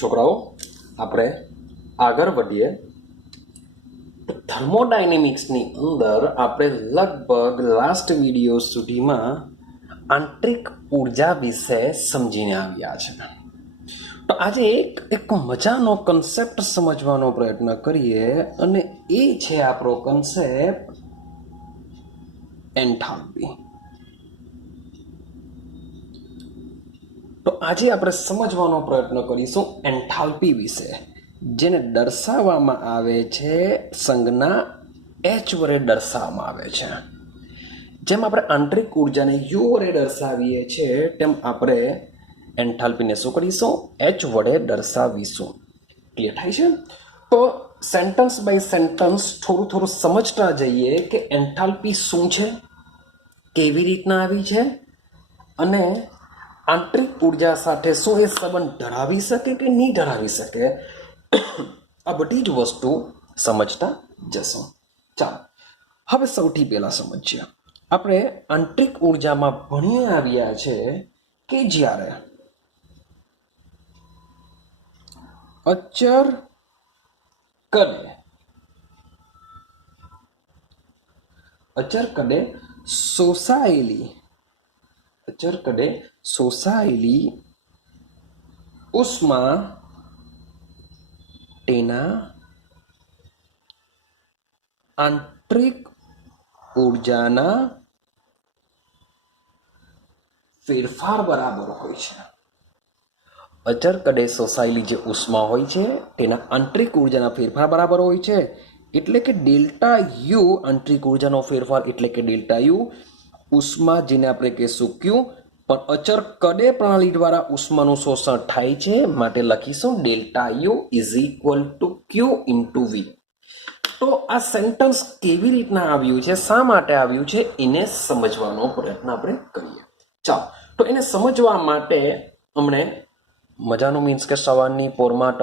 છોકરાઓ આપણે આગળ વધીએ તો થર્મોડાયનેમિક્સની અંદર આપણે લગભગ લાસ્ટ વિડીયો સુધીમાં આંતરિક ઉર્જા વિશે સમજીને આવ્યા છે. તો આજે એક મજાનો કન્સેપ્ટ સમજવાનો પ્રયત્ન કરીએ અને એ છે આપણો કન્સેપ્ટ એન્થાલ્પી. તો આજે આપણે સમજવાનો પ્રયત્ન કરીશું એન્થાલ્પી વિશે, જેને દર્શાવવામાં આવે છે સંજ્ઞા એચ વડે દર્શાવવામાં આવે છે. જેમ આપણે આંતરિક ઉર્જાને યુ વડે દર્શાવીએ છીએ તેમ આપણે એન્થાલ્પીને શું કરીશું? એચ વડે દર્શાવીશું. ક્લિયર થાય છે? તો સેન્ટન્સ બાય સેન્ટન્સ થોડું સમજતા જઈએ કે એન્થાલ્પી શું છે, કેવી રીતના આવી છે અને આંતરિક ઉર્જા સાથે શું એ સંબંધ ધરાવી શકે કે નહીં ધરાવી શકે, આ બધી જ વસ્તુ સમજતા જશું. ચાલો હવે સૌથી પહેલા સમજીએ. આપણે આંતરિક ઉર્જામાં ભણી આવ્યા છે કે જ્યારે અચર કદે શોષાયેલી ઉષ્મા તેના આંતરિક ઉર્જાના ફેરફાર બરાબર હોય છે. અચર કદે શોષાયેલી જે ઉષ્મા હોય છે તેના આંતરિક ઉર્જાના ફેરફાર બરાબર હોય છે. એટલે કે ડેલ્ટા યુ આંતરિક ઉર્જાનો ફેરફાર એટલે કે ડેલ્ટા યુ ઉષ્મા, જેને આપણે કહીશું ક્યુ, પણ અચર કદે પ્રણાલી દ્વારા ઉષ્માનું શોષણ થાય છે માટે લખીશું delta U is equal to Q into V. તો આ સેન્ટન્સ કેવી રીતના આવ્યું છે, શા માટે આવ્યું છે, એને સમજવાનો પ્રયત્ન આપણે કરીએ. ચાલો તો એને સમજવા માટે હમણે મજાનું મીન્સ કે સવારની પોરમાં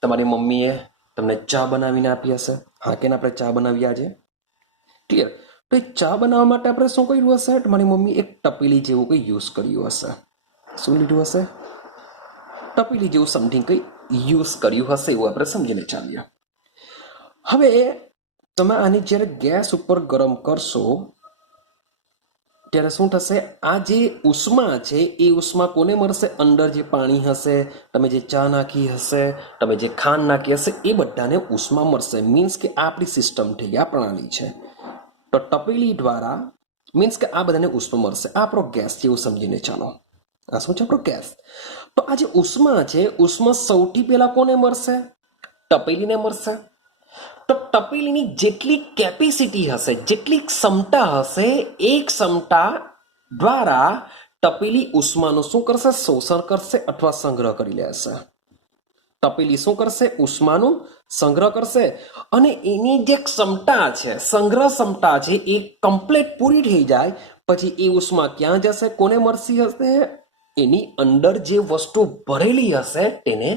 તમારી મમ્મીએ તમને ચા બનાવીને આપી હશે. હા કે આપણે ચા બનાવી આજે? ક્લિયર? તો એ ચા બનાવવા માટે આપણે શું કર્યું હશે? તમારી મમ્મી એક તપેલી જેવું કંઈ યુઝ કર્યું હશે. શું લીધું હશે? તપેલી જેવું સમથિંગ કંઈ યુઝ કર્યું હશે, એવું આપણે સમજીને ચાલીએ. હવે તમે આની જ્યારે ગેસ ઉપર ગરમ કરશો ત્યારે શું થશે? આ જે ઉષ્મા છે એ ઉષ્મા કોને મળશે? અંદર જે પાણી હશે, તમે જે ચા નાખી હશે, તમે જે ખાંડ નાખી હશે, એ બધાને ઉષ્મા મળશે. મીન્સ કે આ આપણી સિસ્ટમ થઈ ગઈ, આ પ્રણાલી છે. તો તપેલી દ્વારા મીન્સ કે આ બધાને ઉષ્મા મળશે. આ આપણો ગેસ જેવું સમજીને ચાલો. આ શું છે? આપણો ગેસ. તો આ જે ઉષ્મા છે, ઉષ્મા સૌથી પહેલા કોને મળશે? તપેલીને મળશે. તો તપેલીની જેટલી કેપેસિટી હશે, જેટલી ક્ષમતા હશે, એ ક્ષમતા દ્વારા તપેલી ઉષ્માનું શું કરશે? શોષણ કરશે અથવા સંગ્રહ કરી લેશે. તપેલી શું કરશે? ઉષ્માનું સંગ્રહ કરશે અને એની જે ક્ષમતા છે, સંગ્રહ ક્ષમતા છે, એ કમ્પ્લીટ પૂરી થઈ જાય પછી એ ઉષ્મા ક્યાં જશે? કોને મળતી હશે? એની અંદર જે વસ્તુ ભરેલી હશે તેને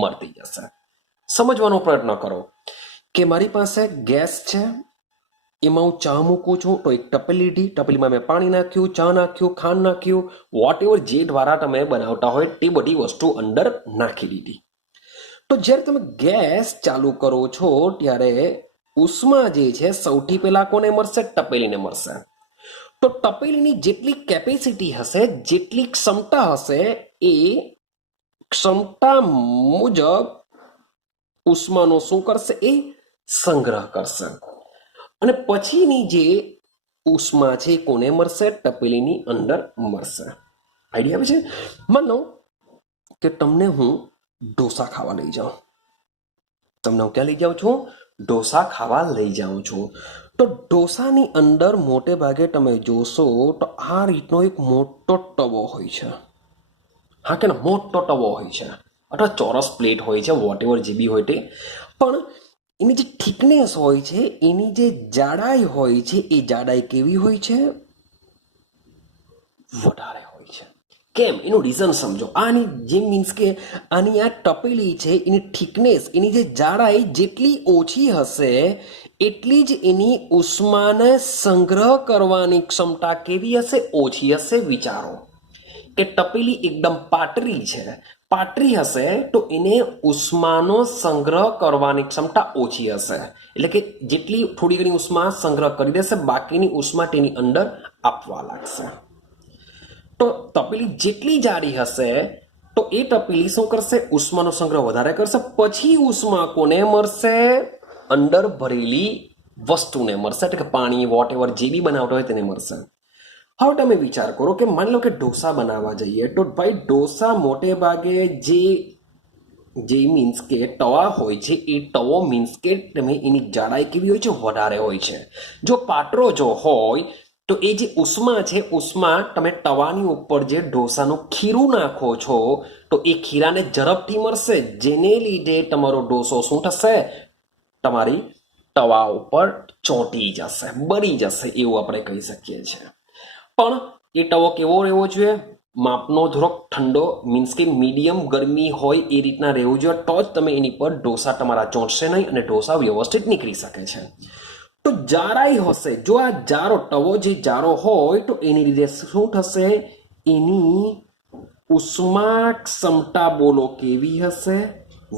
મળતી જશે. સમજવાનો પ્રયત્ન કરો કે મારી પાસે ગેસ છે, એમાં હું ચા મૂકું છું, તો એક તપેલી લીધી, તપેલીમાં મેં પાણી નાખ્યું, ચા નાખ્યું, ખાંડ નાખ્યું, વોટ એવર જે દ્વારા તમે બનાવતા હોય તે બધી વસ્તુ અંદર નાખી દીધી. તો જ્યારે તમે ગેસ ચાલુ કરો છો ત્યારે ઉષ્મા જે છે સૌથી પહેલા કોને મળશે? તપેલીને મળશે. તો તપેલીની જેટલી કેપેસિટી હશે, જેટલી ક્ષમતા હશે, એ ક્ષમતા મુજબ ઉષ્માનો શું કરશે? એ સંગ્રહ કરશે અને પછીની જે ઉષ્મા છે એ કોને મળશે? તપેલીની અંદર મળશે. આઈડિયા આવે છે? માનો કે તમને હું ઢોસા ખાવા લઈ જાઉં. તમને હું ક્યાં લઈ જાઉં છું? ઢોસા ખાવા લઈ જાઉં છું. તો ઢોસાની અંદર મોટે ભાગે તમે જોશો તો આ રીતનો એક મોટો તવો હોય છે. હા કે ના? મોટો તવો હોય છે અથવા ચોરસ પ્લેટ હોય છે, વોટ એવર જે બી હોય તે. પણ એની જે થિકનેસ હોય છે, એની જે જાડાઈ હોય છે, એ જાડાઈ કેવી હોય છે? વધારે હોય છે. કેમ? એનું રીઝન સમજો. આની જે મીન્સ કે આની આ તપેલી છે, એની થિકનેસ, એની જે જાડાઈ જેટલી ઓછી હશે એટલી જ એની ઉષ્માને સંગ્રહ કરવાની ક્ષમતા કેવી હશે? ઓછી હશે. વિચારો કે તપેલી એકદમ પાતળી છે, પાતળી હશે તો એને ઉષ્માનો સંગ્રહ કરવાની ક્ષમતા ઓછી હશે, એટલે કે જેટલી થોડી ઘણી ઉષ્મા સંગ્રહ કરી દેશે, બાકીની ઉષ્મા તેની અંદર આપવા લાગશે. તો તપેલી જેટલી જાડી હશે તો એ તપેલી શું કરશે? ઉષ્માનો સંગ્રહ વધારે કરશે. પછી ઉષ્મા કોને મળશે? અંદર ભરેલી વસ્તુને મળશે, એટલે કે પાણી, વોટ એવર જે બી બનાવતા હોય તેને મળશે. હવે તમે વિચાર કરો કે માની લો કે ઢોસા બનાવવા જઈએ તો ભાઈ ઢોસા મોટે ભાગે જે મીન્સ કે તવા હોય છે એ તવો મીન્સ કે તમે એની જાડાઈ કેવી હોય છે? વધારે હોય છે. જો પાતળો જો હોય તો એ જે ઉષ્મા છે, ઉષ્મા તમે તવાની ઉપર જે ઢોસાનું ખીરું નાખો છો તો એ ખીરાને ઝડપથી મળશે, જેને લીધે તમારો ઢોસો શું થશે? તમારી તવા ઉપર ચોંટી જશે, બળી જશે, એવું આપણે કહી શકીએ છીએ. પણ એ તવો કેવો રહેવો જોઈએ? માપનો થોડોક ઠંડો, મીન્સ કે મીડિયમ ગરમી હોય એ રીતના રહેવું જોઈએ, તો જ તમે એની પર ઢોસા તમારા ચોંટશે નહીં અને ઢોસા વ્યવસ્થિત નીકળી શકે છે. તો જાડાઈ હશે, જો આ જારો તવો જે જારો હોય તો એની લીધે શું થશે? એની ઉષ્મા ક્ષમતા બોલો કેવી હશે?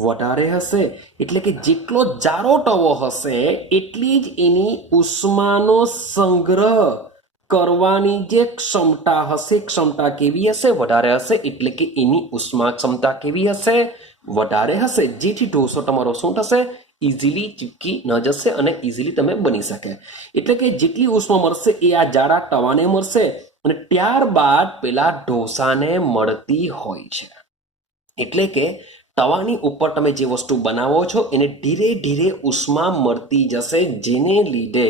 વધારે હશે. એટલે કે જેટલો જારો તવો હશે એટલી જ એની ઉષ્માનો સંગ્રહ કરવાની જે ક્ષમતા હશે, ક્ષમતા કેવી હશે? વધારે હશે. એટલે કે એની ઉષ્મા ક્ષમતા કેવી હશે? વધારે હશે. જેથી ઢોસો તમારો શું થશે? ઇઝીલી ચીપકી ન જશે અને ઇઝીલી તમે બની શકે. એટલે કે જેટલી ઉષ્મા મળશે એ આ જાડા તવાને મળશે અને ત્યારબાદ પેલા ઢોસાને મળતી હોય છે. એટલે કે તવાની ઉપર તમે જે વસ્તુ બનાવો છો એને ધીરે ધીરે ઉષ્મા મળતી જશે, જેને લીધે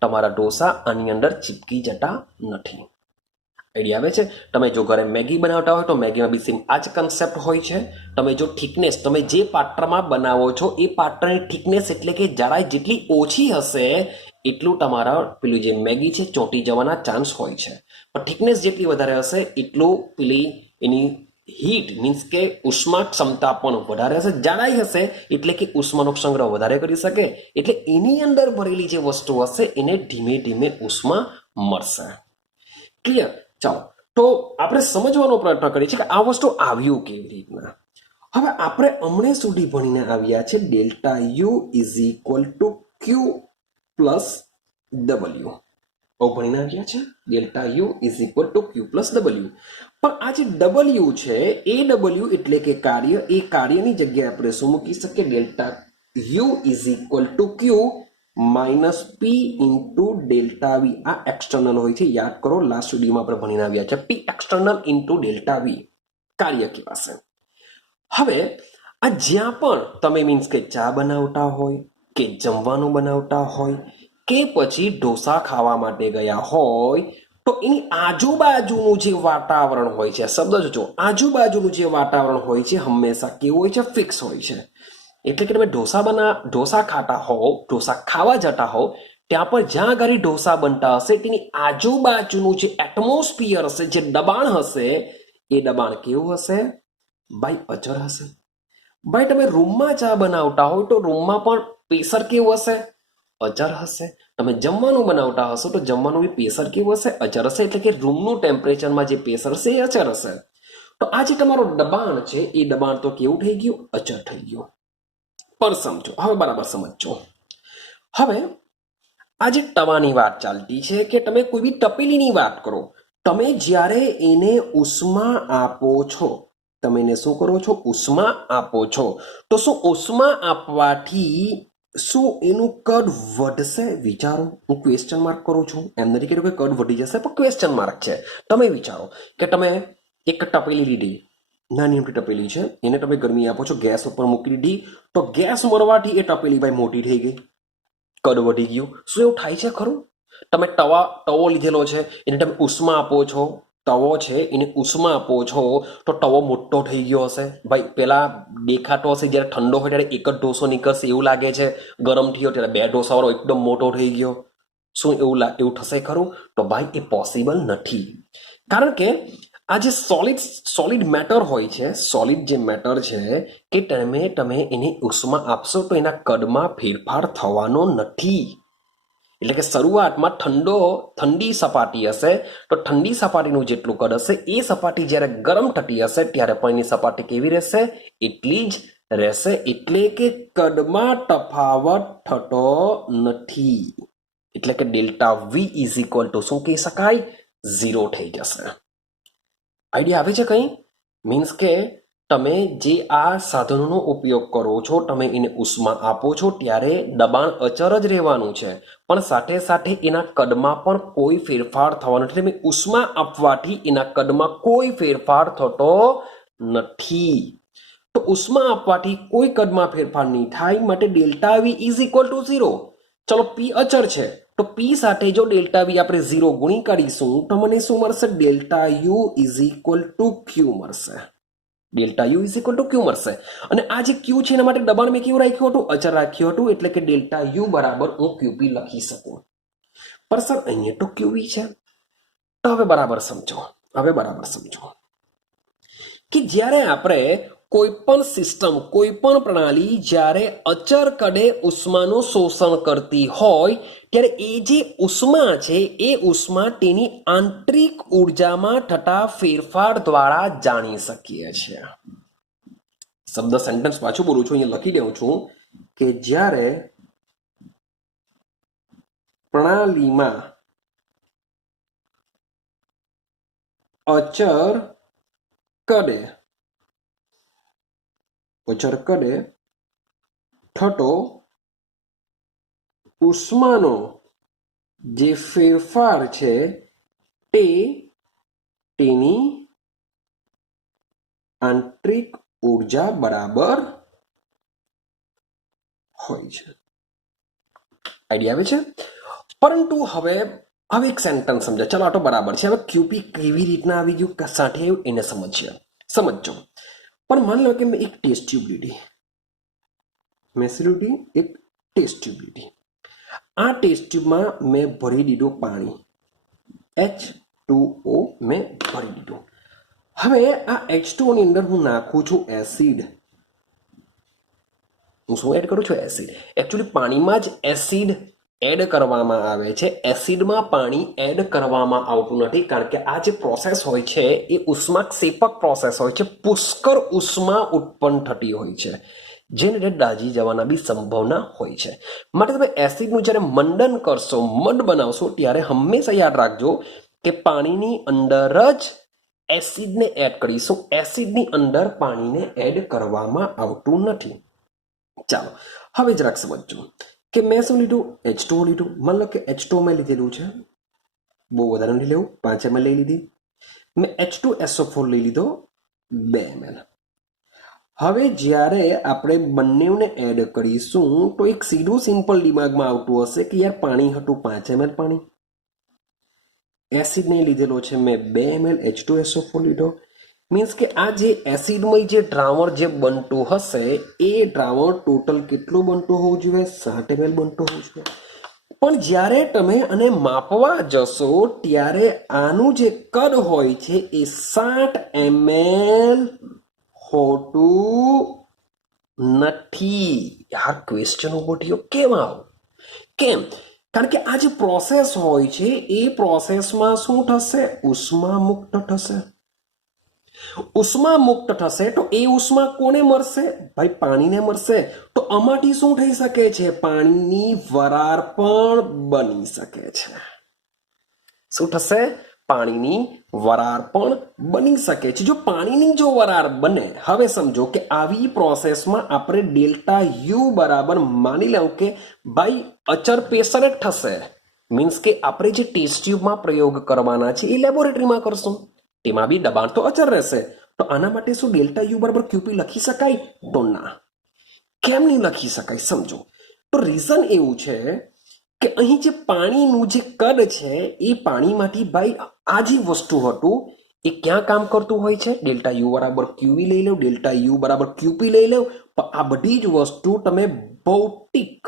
તમારા ઢોસા આની અંદર ચીપકી જતા નથી. આઈડિયા આવે છે? તમે જો ઘરે મેગી બનાવતા હોય તો મેગીમાં બી સેમ આ જ કન્સેપ્ટ હોય છે. તમે જો થિકનેસ, તમે જે પાત્રમાં બનાવો છો એ પાત્રની થિકનેસ એટલે કે જાડાઈ જેટલી ઓછી હશે એટલું તમારા પેલું જે મેગી છે ચોંટી જવાના ચાન્સ હોય છે. પણ થિકનેસ જેટલી વધારે હશે એટલું પેલી એની હીટ મીન્સ કે ઉષ્મા ક્ષમતા પણ વધારે હશે. જાડાઈ હશે એટલે કે ઉષ્માનો સંગ્રહ વધારે કરી શકે, એટલે એની અંદર ભરેલી જે વસ્તુ હશે એને ધીમે ધીમે ઉષ્મા મળશે. ક્લિયર? ચાલો, તો આપણે સમજવાનો પ્રયત્ન કરીએ છીએ કે આ વસ્તુ આવ્યું કેવી રીતના. હવે આપણે હમણાં સુધી ભણીને આવ્યા છે delta U is equal to Q plus W. ભણીને આવ્યા છે delta U is equal to Q plus W. પણ આ જે ડબલ્યુ છે એ ડબલ્યુ એટલે કે કાર્ય, એ કાર્યની જગ્યાએ આપણે શું મૂકી શકીએ? Delta U is equal to Q minus P into delta V. આ એક્સટર્નલ હોય છે, યાદ કરો, લાસ્ટ વિડીયોમાં આપણે ભણીને આવ્યા છે. P external into delta V કાર્ય કહેવાશે. હવે આ જ્યાં પણ તમે મીન્સ કે ચા બનાવતા હોય કે જમવાનું બનાવતા હોય કે પછી ઢોસા ખાવા માટે ગયા હોય તો એની આજુબાજુનું જે વાતાવરણ હોય છે, શબ્દ જો આજુબાજુનું જે વાતાવરણ હોય છે હંમેશા કેવું હોય છે? ફિક્સ હોય છે. એટલે કે તમે ઢોસા ખાતા હોવ, ઢોસા ખાવા જતા હોવ, ત્યાં પર જ્યાં આગળ ઢોસા બનતા હશે તેની આજુબાજુનું જે એટમોસ્ફિયર હશે, જે દબાણ હશે, એ દબાણ કેવું હશે? ભાઈ અચળ હશે. ભાઈ તમે રૂમમાં ચા બનાવતા હોય તો રૂમમાં પણ પ્રેશર કેવું હશે? અચળ હશે. તમે જમવાનું બનાવતા હશો તો જમવાનું બી પ્રેશર કેવું હશે? અચળ હશે. એટલે કે રૂમનું ટેમ્પરેચરમાં જે પ્રેશર હશે એ અચળ હશે. તો આ જે તમારો દબાણ છે એ દબાણ તો કેવું થઈ ગયું? અચળ થઈ ગયું. પણ સમજો, હવે બરાબર સમજો. હવે આ જે તવાની વાત ચાલતી છે કે તમે કોઈ બી તપેલીની વાત કરો, તમે જ્યારે એને ઉષ્મા આપો છો, તમે એને શું કરો છો? ઉષ્મા આપો છો. તો શું ઉષ્મા આપવાથી શું એનું કદ વધશે? વિચારો, હું ક્વેશ્ચન માર્ક કરું છું, એમ નથી કહેતો કે કદ વધી જશે, પણ ક્વેશ્ચન માર્ક છે. તમે વિચારો કે તમે એક તપેલી લીધી, નાની મોટી તપેલી છે, એને તમે ગરમી આપો છો, ગેસ ઉપર મૂકી દીધી, તો ગેસ મળવાથી એ તપેલી ભાઈ મોટી થઈ ગઈ, કદ વધી ગયું. શું એવું થાય છે ખરું? તમે તવો લીધેલો છે એને તમે ઉષ્મા આપો છો, તવો છે એને ઉષ્મા આપો છો તો તવો મોટો થઈ ગયો હશે. ભાઈ પેલા દેખાતો હશે જ્યારે ઠંડો હોય ત્યારે એક જ ઢોસો નીકળશે એવું લાગે છે, ગરમ થયો ત્યારે બે ઢોસાવાળો એકદમ મોટો થઈ ગયો. શું એવું થશે ખરું? તો ભાઈ એ પોસિબલ નથી. કારણ કે આ જે સોલિડ મેટર હોય છે, સોલિડ જે મેટર છે કે તમે એને ઉષ્મા આપશો તો એના કદમાં ફેરફાર થવાનો નથી. એટલે કે શરૂઆતમાં ઠંડી સપાટી હશે તો ઠંડી સપાટીનું જેટલું કદ હશે એ સપાટી જ્યારે ગરમ થતી હશે ત્યારે પાણીની સપાટી કેવી રહેશે? એટલી જ રહેશે. એટલે કે કદમાં તફાવત થતો નથી. એટલે કે delta V is equal to શું કહી શકાય? 0 થઈ જશે. આઈડિયા આવે છે કંઈ? મીન્સ કે તમે જે આ સાધનોનો ઉપયોગ કરો છો, તમે એને ઉષ્મા આપો છો ત્યારે દબાણ અચળ જ રહેવાનું છે, પણ સાથે સાથે એના કદમાં પણ કોઈ ફેરફાર થવાનો નથી. એટલે ઉષ્મા આપવાથી એના કદમાં કોઈ ફેરફાર થતો નથી. તો ઉષ્મા આપવાથી કોઈ કદમાં ફેરફાર નહીં થાય, માટે delta V is equal to 0. ચલો પી અચળ છે તો પી સાથે જો ડેલ્ટા વી આપણે 0 ગુણી કરીશું તો મને શું મળશે? Delta U is equal to Q મળશે. Delta U is equal to Q મળશે. અને આ જે ક્યુ છે એના માટે દબાણ મેં કેવું રાખ્યું હતું? અચળ રાખ્યું હતું. એટલે કે ડેલ્ટા યુ બરાબર હું ક્યુપી લખી શકું. પર સર અહીંયા તો ક્યુવી છે. તો હવે બરાબર સમજો કે જ્યારે આપણે કોઈ પણ સિસ્ટમ, કોઈ પણ પ્રણાલી જ્યારે અચળ કદે ઉષ્માનું શોષણ કરતી હોય ત્યારે એ જે ઉષ્મા છે એ ઉષ્મા તેની આંતરિક ઉર્જામાં થતા ફેરફાર દ્વારા જાણી શકીએ છીએ. શબ્દ સેન્ટેન્સ પાછું બોલું છું, અહીંયા લખી દઉં છું કે જ્યારે પ્રણાલીમાં અચળ કદે થતો ઉષ્માનો જે ફેરફાર છે તે તેની આંતરિક ઉર્જા બરાબર હોય છે. આઈડિયા આવે છે? પરંતુ હવે એક સેન્ટેન્સ સમજો. ચલો આ તો બરાબર છે. હવે ક્યુપી કેવી રીતના આવી ગયું, સાથે આવ્યું એને સમજો. પણ માની લો કે મેં એક ટેસ્ટ ટ્યુબ લીધી, એક ટેસ્ટ ટ્યુબ લીધી. આ ટેસ્ટ ટ્યુબમાં મેં ભરી દીધું પાણી, H2O મેં ભરી દીધું. હવે આ H2O ની અંદર હું નાખું છું એસિડ. હું શું એડ કરું છું? એસિડ. એકચ્યુઅલી પાણીમાં જ એસિડ એડ કરવામાં આવે છે. એસિડમાં પાણી એડ કરવામાં આવતું નથી, કારણ કે આ જે પ્રોસેસ હોય છે એ ઉષ્માક્ષેપક પ્રોસેસ હોય છે. પુષ્કળ ઉષ્મા ઉત્પન્ન થતી હોય છે, જેને લીધે દાઝી જવાના બી સંભાવના હોય છે. માટે તમે એસિડનું જ્યારે મંડન કરશો, મડ બનાવશો, ત્યારે હંમેશા યાદ રાખજો કે પાણીની અંદર જ એસિડને એડ કરીશું. એસિડની અંદર પાણીને એડ કરવામાં આવતું નથી. ચાલો હવે જરાક સમજો કે મેં શું લીધું? H2O લીધું. માની લો કે H2O મેં લીધેલું છે, બહુ વધારે નહીં લેવું, 5 ml લઈ લીધી. મેં H2SO4 લઈ લીધો 2 ml. હવે જ્યારે આપણે બંનેને એડ કરીશું તો એક સીધું સિમ્પલ દિમાગમાં આવતું હશે કે યાર પાણી હતું 5 ml પાણી, એસિડને લીધેલો છે મેં 2 ml H2SO4 લીધો. મીન્સ કે આ જે એસિડમય જે દ્રાવણ જે બનતું હશે એ દ્રાવણ ટોટલ કેટલું બનતું હોવું જોઈએ? 7 ml બનતું હોવું જોઈએ. પણ જ્યારે તમે આને માપવા જશો ત્યારે આનું જે કદ હોય છે એ 7 ml હોતું નથી. આ ક્વેશ્ચન ઉભો થયો, કેમ આવું? કેમ? કારણ કે આ જે પ્રોસેસ હોય છે એ પ્રોસેસમાં શું થશે? ઉષ્મા મુક્ત થશે. ઉષ્મા મુક્ત થશે તો એ ઉષ્મા કોને મળશે? ભાઈ પાણીને મળશે. તો આમાંથી શું થઈ શકે છે? પાણીની વરાળ પણ બની શકે છે. શું થશે? પાણીની વરાળ પણ બની શકે છે. જો પાણીની જો વરાળ બને, હવે સમજો કે આવી પ્રોસેસમાં આપણે ડેલ્ટા યુ બરાબર માની લઉં કે ભાઈ અચળ પ્રેશર જ થશે. મીન્સ કે આપણે જે ટેસ્ટ ટ્યુબમાં પ્રયોગ કરવાના છે એ લેબોરેટરીમાં કરશું, તેમાં બી દબાણ તો અચળ રહેશે. તો આના માટે શું ડેલ્ટા યુ બરાબર ક્યુપી લખી શકાય? તો ના. કેમ નહીં લખી શકાય? સમજો. તો રીઝન એવું છે કે અહીં જે પાણીનું જે કદ છે એ પાણીમાંથી ભાઈ આ જે વસ્તુ હતું એ ક્યાં કામ કરતું હોય છે? ડેલ્ટા યુ બરાબર ક્યુવી લઈ લો, ડેલ્ટા યુ બરાબર ક્યુપી લઈ લો. પણ આ બધી જ વસ્તુ તમે ભૌતિક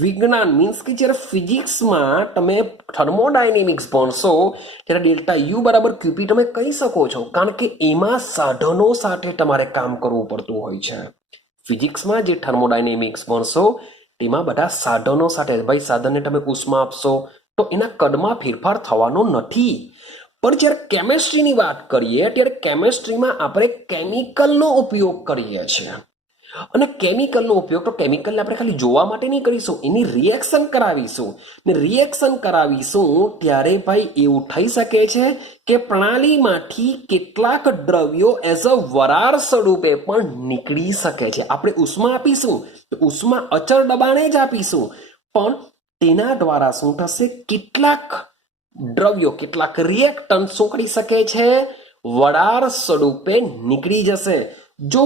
વિજ્ઞાન મીન્સ કે જ્યારે ફિઝિક્સમાં તમે થર્મોડાયનેમિક્સ ભણશો ત્યારે ડેલ્ટા યુ બરાબર ક્યુપી તમે કહી શકો છો, કારણ કે એમાં સાધનો સાથે તમારે કામ કરવું પડતું હોય છે. ફિઝિક્સમાં જે થર્મોડાયનેમિક્સ ભણશો તેમાં બધા સાધનો સાથે, ભાઈ સાધનને તમે ઉષ્મા આપશો તો એના કદમાં ફેરફાર થવાનો નથી. પણ જ્યારે કેમેસ્ટ્રીની વાત કરીએ ત્યારે કેમેસ્ટ્રીમાં આપણે કેમિકલનો ઉપયોગ કરીએ છીએ. અને કેમિકલનો ઉપયોગ તો કેમિકલને આપણે ખાલી જોવા માટે નહીં કરીશું, એની રિએક્શન કરાવીશું. ને રિએક્શન કરાવીશું ત્યારે ભાઈ એવું થઈ શકે છે કે પ્રણાલીમાંથી કેટલાક દ્રવ્યો એઝ અ વરાળ સ્વરૂપે પણ નીકળી શકે છે. આપણે ઉષ્મા આપીશું તો ઉષ્મા અચળ દબાણે જ આપીશું, પણ તેના દ્વારા શું થશે, કેટલાક દ્રવ્યો, કેટલાક રિએક્ટન્ટ શું કરી શકે છે, વરાળ સ્વરૂપે નીકળી જશે. જો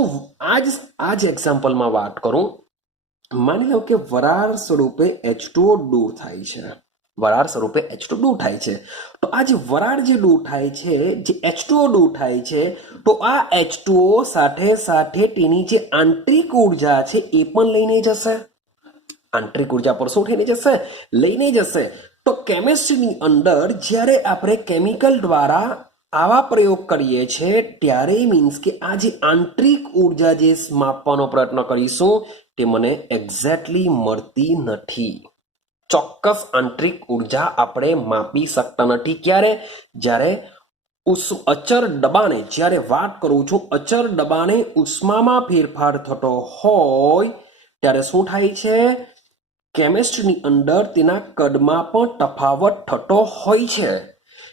આ જ એક્ઝામ્પલમાં વાત કરું, માની લો કે વરાળ સ્વરૂપે H2O દૂર થાય છે, વરાળ સ્વરૂપે H2O દૂર થાય છે, તો આ જે વરાળ જે દૂર થાય છે, જે H2O દૂર થાય છે, તો આ H2O સાથે સાથે તેની જે આંતરિક ઉર્જા છે એ પણ લઈને જશે. આંતરિક ઉર્જા પર શું થઈને જશે, લઈને જશે. તો કેમેસ્ટ્રીની અંદર જ્યારે આપણે કેમિકલ દ્વારા આવા પ્રયોગ કરીએ છીએ ત્યારે મીન્સ કે આ જે આંતરિક ઉર્જા જે માપવાનો પ્રયત્ન કરીશું તે મને એક્ઝેક્ટલી મળતી નથી. ચોક્કસ આંતરિક ઉર્જા આપણે માપી શકતા નથી. ક્યારે, જ્યારે અચળ દબાણે, જ્યારે વાત કરું છું અચળ દબાણે ઉષ્મામાં ફેરફાર થતો હોય ત્યારે શું થાય છે, કેમેસ્ટ્રીની અંદર તેના કદમાં પણ તફાવત થતો હોય છે.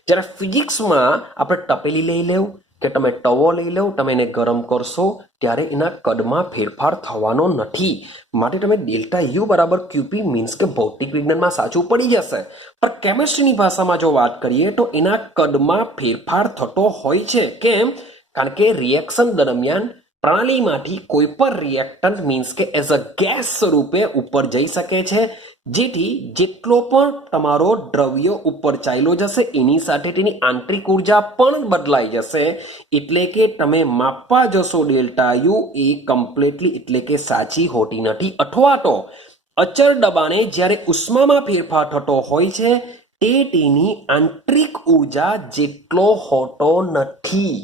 જ્યારે ફિઝિક્સમાં આપણે તપેલી લઈ લેવું કે તમે તવો લઈ લો, તમે એને ગરમ કરશો ત્યારે એના કદમાં ફેરફાર થવાનો નથી. માટે તમે ડેલ્ટા યુ બરાબર ક્યુપી મીન્સ કે ભૌતિક વિજ્ઞાનમાં સાચું પડી જશે. પણ કેમેસ્ટ્રીની ભાષામાં જો વાત કરીએ તો એના કદમાં ફેરફાર થતો હોય છે. કેમ? કારણ કે રિએક્શન દરમિયાન પ્રણાલીમાંથી કોઈ પણ રિએક્ટન્ટ મીન્સ કે એઝ અ ગેસ સ્વરૂપે ઉપર જઈ શકે છે, જેથી જેટલો પણ તમારો દ્રવ્ય ઉપર ચાલ્યો જશે એની સાથે તેની આંતરિક ઉર્જા પણ બદલાઈ જશે. એટલે કે તમે માપવા જશો ડેલ્ટા યુ એ કમ્પ્લીટલી એટલે કે સાચી હોતી નથી, અથવા તો અચળ દબાણે જ્યારે ઉષ્મામાં ફેરફાર થતો હોય છે તે તેની આંતરિક ઉર્જા જેટલો હોતો નથી.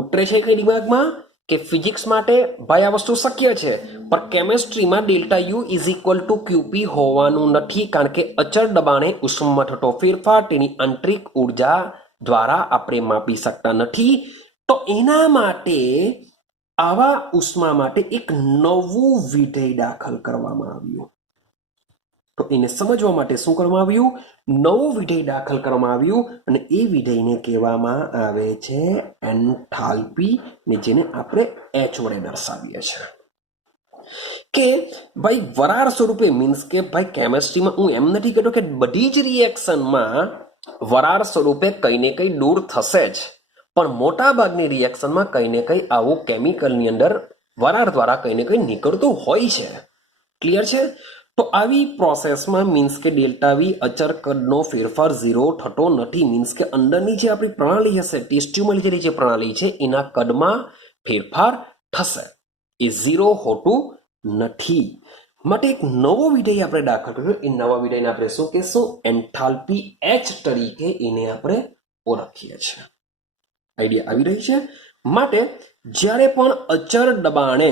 ઉતરે છે કઈ દિમાગમાં કે ફિઝિક્સ માટે ભાઈ આ વસ્તુ શક્ય છે, પણ કેમેસ્ટ્રીમાં delta U is equal to QP હોવાનું નથી, કારણ કે અચળ દબાણે ઉષ્મામાં થતો ફેરફાર તેની આંતરિક ઉર્જા દ્વારા આપણે માપી શકતા નથી. તો એના માટે આવા ઉષ્મા માટે એક નવું વિધેય દાખલ કરવામાં આવ્યું. તો એને સમજવા માટે શું કરવામાં આવ્યું, નવું વિધેય દાખલ કરવામાં આવ્યું, અને એ વિધેયને કહેવામાં આવે છે એન્થાલ્પી, ને જેને આપણે H વડે દર્શાવીએ છીએ. કે ભાઈ વરાળ સ્વરૂપે મીન્સ કે ભાઈ કેમેસ્ટ્રીમાં હું એમ નથી કહેતો કે બધી જ રિએક્શનમાં વરાળ સ્વરૂપે કંઈ ને કંઈ દૂર થશે જ, પણ મોટા ભાગની રિએક્શનમાં કંઈ ને કંઈ આવું કેમિકલની અંદર વરાળ દ્વારા કંઈ ને કંઈ નીકળતું હોય છે. ક્લિયર છે? તો આવી પ્રોસેસમાં મીન્સ કે ડેલ્ટા વી અચળ કદનો ફેરફાર ઝીરો થતો નથી. મીન્સ કે અંદરની જે આપણી પ્રણાલી હશે, ટેસ્ટ ટ્યુબમાં જે પ્રણાલી છે એના કદમાં ફેરફાર થશે, એ ઝીરો હોતું નથી. માટે એક નવો વિધેય આપણે દાખલ કર્યો. એ નવા વિધેયને આપણે શું કહેશું, એન્થાલ્પી H તરીકે એને આપણે ઓળખીએ છીએ. આઈડિયા આવી રહી છે? માટે જ્યારે પણ અચળ દબાણે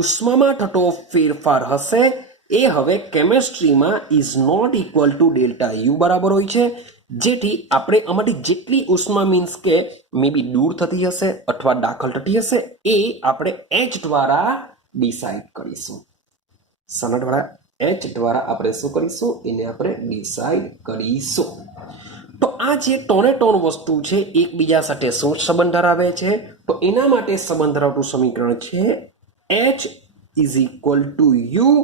ઉષ્મામાં થતો ફેરફાર હશે એ હવે કેમેસ્ટ્રીમાં is not equal to delta U બરાબર હોય છે, જેથી આપણે આમાંથી જેટલી ઉષ્મા મીન્સ કે મે બી દૂર થતી હશે અથવા દાખલ થતી હશે એ આપણે H દ્વારા ડિસાઇડ કરીશું. શાના દ્વારા? H દ્વારા આપણે શું કરીશું, એને આપણે ડિસાઇડ કરીશું. તો આ જે ટોને ટોન વસ્તુ છે એકબીજા સાથે શું સંબંધ ધરાવે છે, તો એના માટે સંબંધ ધરાવતું સમીકરણ છે H is equal to you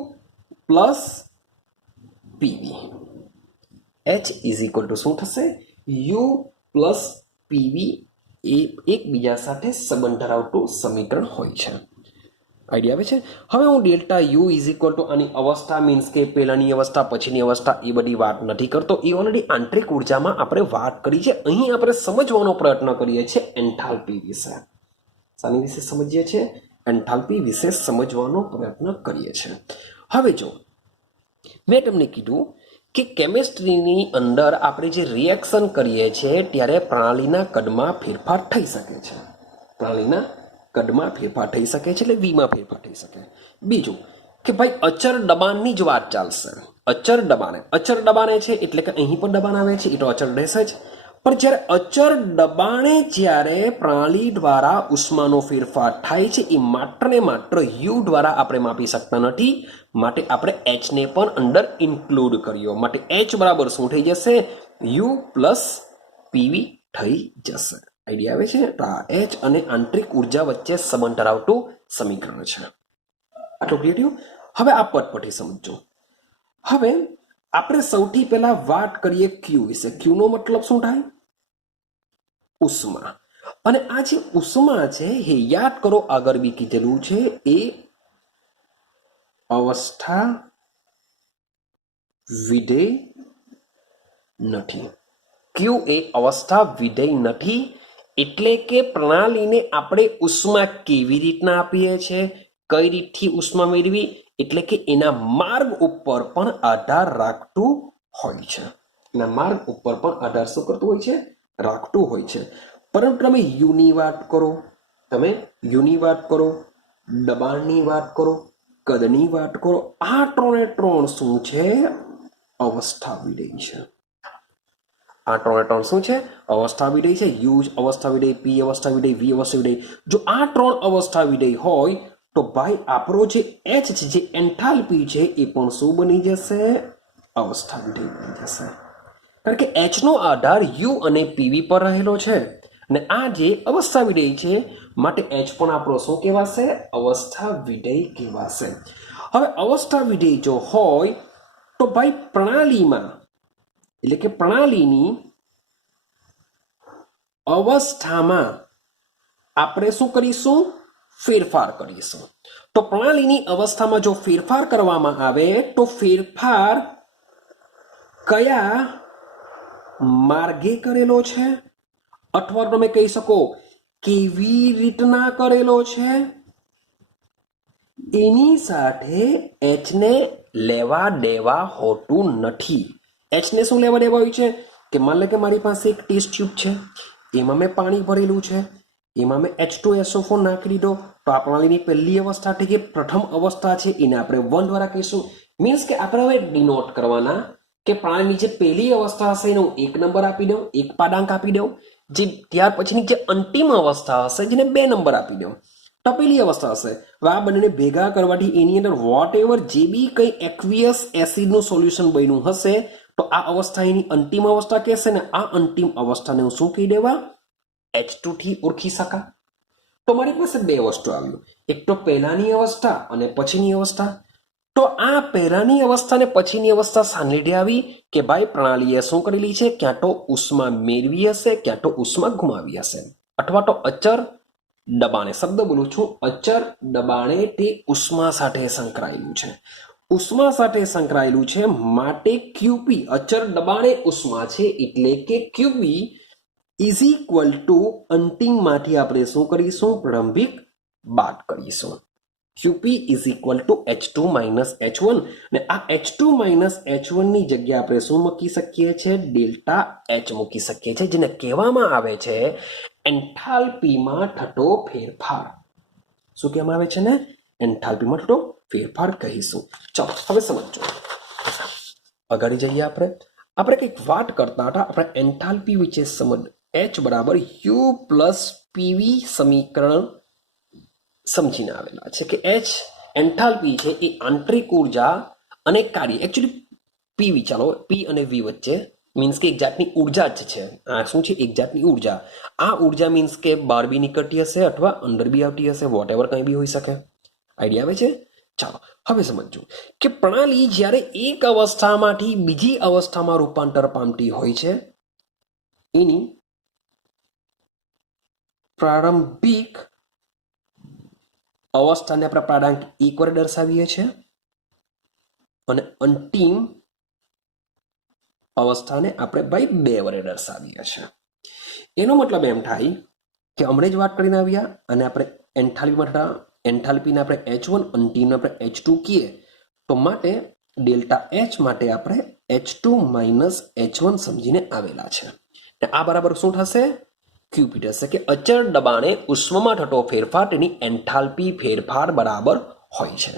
plus PV. H is equal to શું થશે, યુ પ્લસ પીવી એ એકબીજા સાથે સંબંધ ધરાવતું સમીકરણ હોય છે. આઈડિયા આવે છે? હવે હું delta U is equal two આની અવસ્થા મીન્સ કે પહેલાની અવસ્થા પછીની અવસ્થા એ બધી વાત નથી કરતો. એ ઓલરેડી આંતરિક ઉર્જામાં આપણે વાત કરી છે. અહીં આપણે સમજવાનો પ્રયત્ન કરીએ છીએ એન્થાલ્પી વિશે. શાની વિશે સમજીએ છીએ? એન્થાલ્પી વિશે સમજવાનો પ્રયત્ન કરીએ છીએ. હવે જો મેં તમને કીધું કે કેમેસ્ટ્રીની અંદર આપણે જે રિએક્શન કરીએ છીએ ત્યારે પ્રણાલીના કદમાં ફેરફાર થઈ શકે છે. પ્રણાલીના કદમાં ફેરફાર થઈ શકે છે, એટલે વીમાં ફેરફાર થઈ શકે. બીજું કે ભાઈ અચર દબાણની જ વાત ચાલશે. અચર દબાણે છે એટલે કે અહીં પણ દબાણ આવે છે, એ તો અચર રહેશે જ. પણ જ્યારે અચર દબાણે જ્યારે પ્રણાલી દ્વારા ઉષ્માનો ફેરફાર થાય છે એ માત્ર ને માત્ર યુ દ્વારા આપણે માપી શકતા નથી, માટે આપણે એચને પણ અંદર ઇન્ક્લુડ કર્યો. માટે એચ બરાબર શું થઈ જશે? યુ પ્લસ પીવી થઈ જશે. આઈડિયા આવે છે? તો આ એચ અને આંતરિક ઉર્જા વચ્ચે સંબંધ ધરાવતું સમીકરણ છે. આટલું ક્લિયર થયું? હવે આ પટપટી સમજો. હવે આપણે સૌથી પહેલા વાત કરીએ ક્યુ વિશે. ક્યુ નો મતલબ શું થાય? ઉષ્મા. અને આ જે ઉષ્મા છે એ યાદ કરો, આગળ બી કીધેલું છે, એ અવસ્થા વિધેય નથી. ક્યુ એ અવસ્થા વિધેય નથી. એટલે કે પ્રણાલીને આપણે ઉષ્મા કેવી રીતના આપીએ છીએ, કઈ રીતથી ઉષ્મા મેળવી, એટલે કે એના માર્ગ ઉપર પણ આધાર રાખતું હોય છે. એના માર્ગ ઉપર પણ આધાર શું કરતું હોય છે? રાખતું હોય છે. પરંતુ તમે યુની વાત કરો, દબાણની વાત કરો, કદની વાત કરો, આ ત્રણે ત્રણ શું છે? અવસ્થા વિધેય છે. આ ત્રણ શું છે? અવસ્થા વિધેય છે. યુ અવસ્થા વિધેય, પી અવસ્થા વિધેય, વી અવસ્થા વિધેય. જો આ ત્રણ અવસ્થા વિધેય હોય તો ભાઈ આપણો જે એચ છે, જે એન્થાલ્પી છે, એ પણ શું બની જશે? અવસ્થા વિધેય બની જશે. કારણ કે એચ નો આધાર યુ અને પીવી પર રહેલો છે અને આ જે અવસ્થા વિધેય છે, માટે એચ પણ આપણો શું કહેવાશે? અવસ્થા વિધેય કહેવાશે. હવે અવસ્થા વિધેય જો હોય તો ભાઈ પ્રણાલીમાં, એટલે કે પ્રણાલીની અવસ્થામાં આપણે શું કરીશું? ફેરફાર કરીશું. તો પ્રણાલીની અવસ્થામાં જો ફેરફાર કરવામાં આવે તો ફેરફાર કયા માર્ગે કરેલો છે, અથવા તમે કહી શકો કેવી રીતના કરેલો છે, એની સાથે એચ ને લેવા દેવા હોતું નથી. એચ ને શું લેવા દેવા હોય છે? કે માન લો કે મારી પાસે એક ટેસ્ટ ટ્યુબ છે, એમાં મેં પાણી ભરેલું છે, એમાં મેં H2SO4 નાખી દીધો, તો આ પ્રણાલીની પહેલી અવસ્થા એટલે કે પ્રથમ અવસ્થા છે એને આપણે 1 દ્વારા કહીશું. મીન્સ કે આપણે હવે ડિનોટ કરવાના કે પ્રણાલીની જે પહેલી અવસ્થા હશે એનો 1 નંબર આપી દઉં, 1 પાદાંક આપી દઉં. જે ત્યાર પછીની જે અંતિમ અવસ્થા હશે જેને 2 નંબર આપી દઉં. તો પહેલી અવસ્થા હશે. હવે આ બંનેને ભેગા કરવાથી એની અંદર વોટ એવર જે બી કંઈ એક્વિયસ એસિડનું સોલ્યુશન બન્યું હશે તો આ અવસ્થા એની અંતિમ અવસ્થા કહેશે ને આ અંતિમ અવસ્થાને હું શું કહી દેવા? H2 થી ઓળખી શકા. તો મારી પાસે બે વસ્તુ આવ્યું, એક તો પહેલાની અવસ્થા અને પછીની અવસ્થા. તો આ પહેલાની અવસ્થા ને પછીની અવસ્થા શાને લીધે આવી? કે ભાઈ પ્રણાલીએ શું કરેલી છે? ક્યાં તો ઉષ્મા મેળવી હશે, ક્યાં તો ઉષ્મા ગુમાવી હશે, અથવા તો અચર દબાણે, શબ્દ બોલું છું, અચર દબાણે તે ઉષ્મા સાથે સંકળાયેલું છે. ઉષ્મા સાથે સંકળાયેલું છે માટે ક્યુપી અચર દબાણે ઉષ્મા છે એટલે કે ક્યુબી ઇઝ ઇક્વલ ટુ અંતિમમાંથી આપણે શું કરીશું? પ્રારંભિક બાદ કરીશું. ક્યુપી is equal two H2 minus H1 ને આ H2 માઇનસ H1 ની જગ્યાએ આપણે શું મૂકી શકીએ છીએ? ડેલ્ટા H મૂકી શકીએ છીએ, જેને કહેવામાં આવે છે એન્થાલ્પીમાં થતો ફેરફાર. શું કહેવામાં આવે છે ને? એન્થાલ્પીમાં થતો ફેરફાર કહીશું. ચાલો હવે સમજો. આગળ જઈએ. આપણે કંઈક વાત કરતા હતા, આપણે એન્થાલ્પી વિશે સમજ. H બરાબર યુ પ્લસ પીવી સમીકરણ સમજીને આવેલા છે કે H એન્થાલ્પી છે એ આંતરિક ઉર્જા અને કાર્ય, એકચ્યુઅલી પીવી, ચાલો પી અને વી વચ્ચે, મીન્સ કે એક જાતની ઉર્જા જ છે. આ શું છે? એક જાતની ઉર્જા. આ ઉર્જા મીન્સ કે બહાર બી નીકળતી હશે અથવા અંદર બી આવતી હશે, વોટ એવર કંઈ બી હોઈ શકે. આઈડિયા આવે છે? ચાલો હવે સમજો કે પ્રણાલી જ્યારે એક અવસ્થામાંથી બીજી અવસ્થામાં રૂપાંતર પામતી હોય છે એની પ્રારંભિક અવસ્થાને આપણે પ્રારંભ 1 વડે દર્શાવીએ છીએ અને અંતિમ અવસ્થાને આપણે ભાઈ 2 વડે દર્શાવીએ છીએ. એનો મતલબ એમ થાય કે હમણાં જ વાત કરીને આવ્યા અને આપણે એન્થાલ્પીને આપણે H1, અંતિમને આપણે H2 કહીએ તો માટે ડેલ્ટા H માટે આપણે H2 માઇનસ H1 સમજીને આવેલા છે. આ બરાબર શું થશે? ક્યુપી થશે કે અચળ દબાણે ઉષ્મામાં થતો ફેરફાર તેની એન્થાલ્પી ફેરફાર બરાબર હોય છે.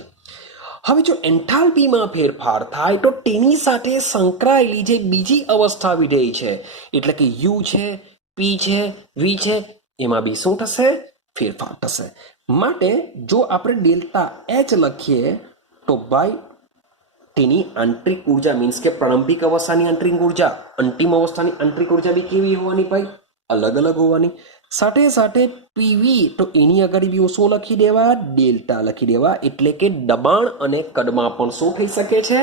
હવે જો એન્થાલ્પીમાં ફેરફાર થાય તો તેની સાથે સંકળાયેલી જે બીજી અવસ્થા વિધેય છે એટલે કે યુ છે, પી છે, વી છે, એમાં બી શું થશે? ફેરફાર થશે. માટે જો આપણે ડેલ્ટા એચ લખીએ તો ભાઈ તેની આંતરિક ઉર્જા મીન્સ કે પ્રારંભિક અવસ્થાની આંતરિક ઉર્જા, અંતિમ અવસ્થાની આંતરિક ઉર્જા બી કેવી હોવાની ભાઈ? અલગ અલગ હોવાની. સાથે સાથે પીવી તો એની આગળ બી શું લખી દેવા? ડેલ્ટા લખી દેવા. એટલે કે દબાણ અને કદમાં પણ શું થઈ શકે છે?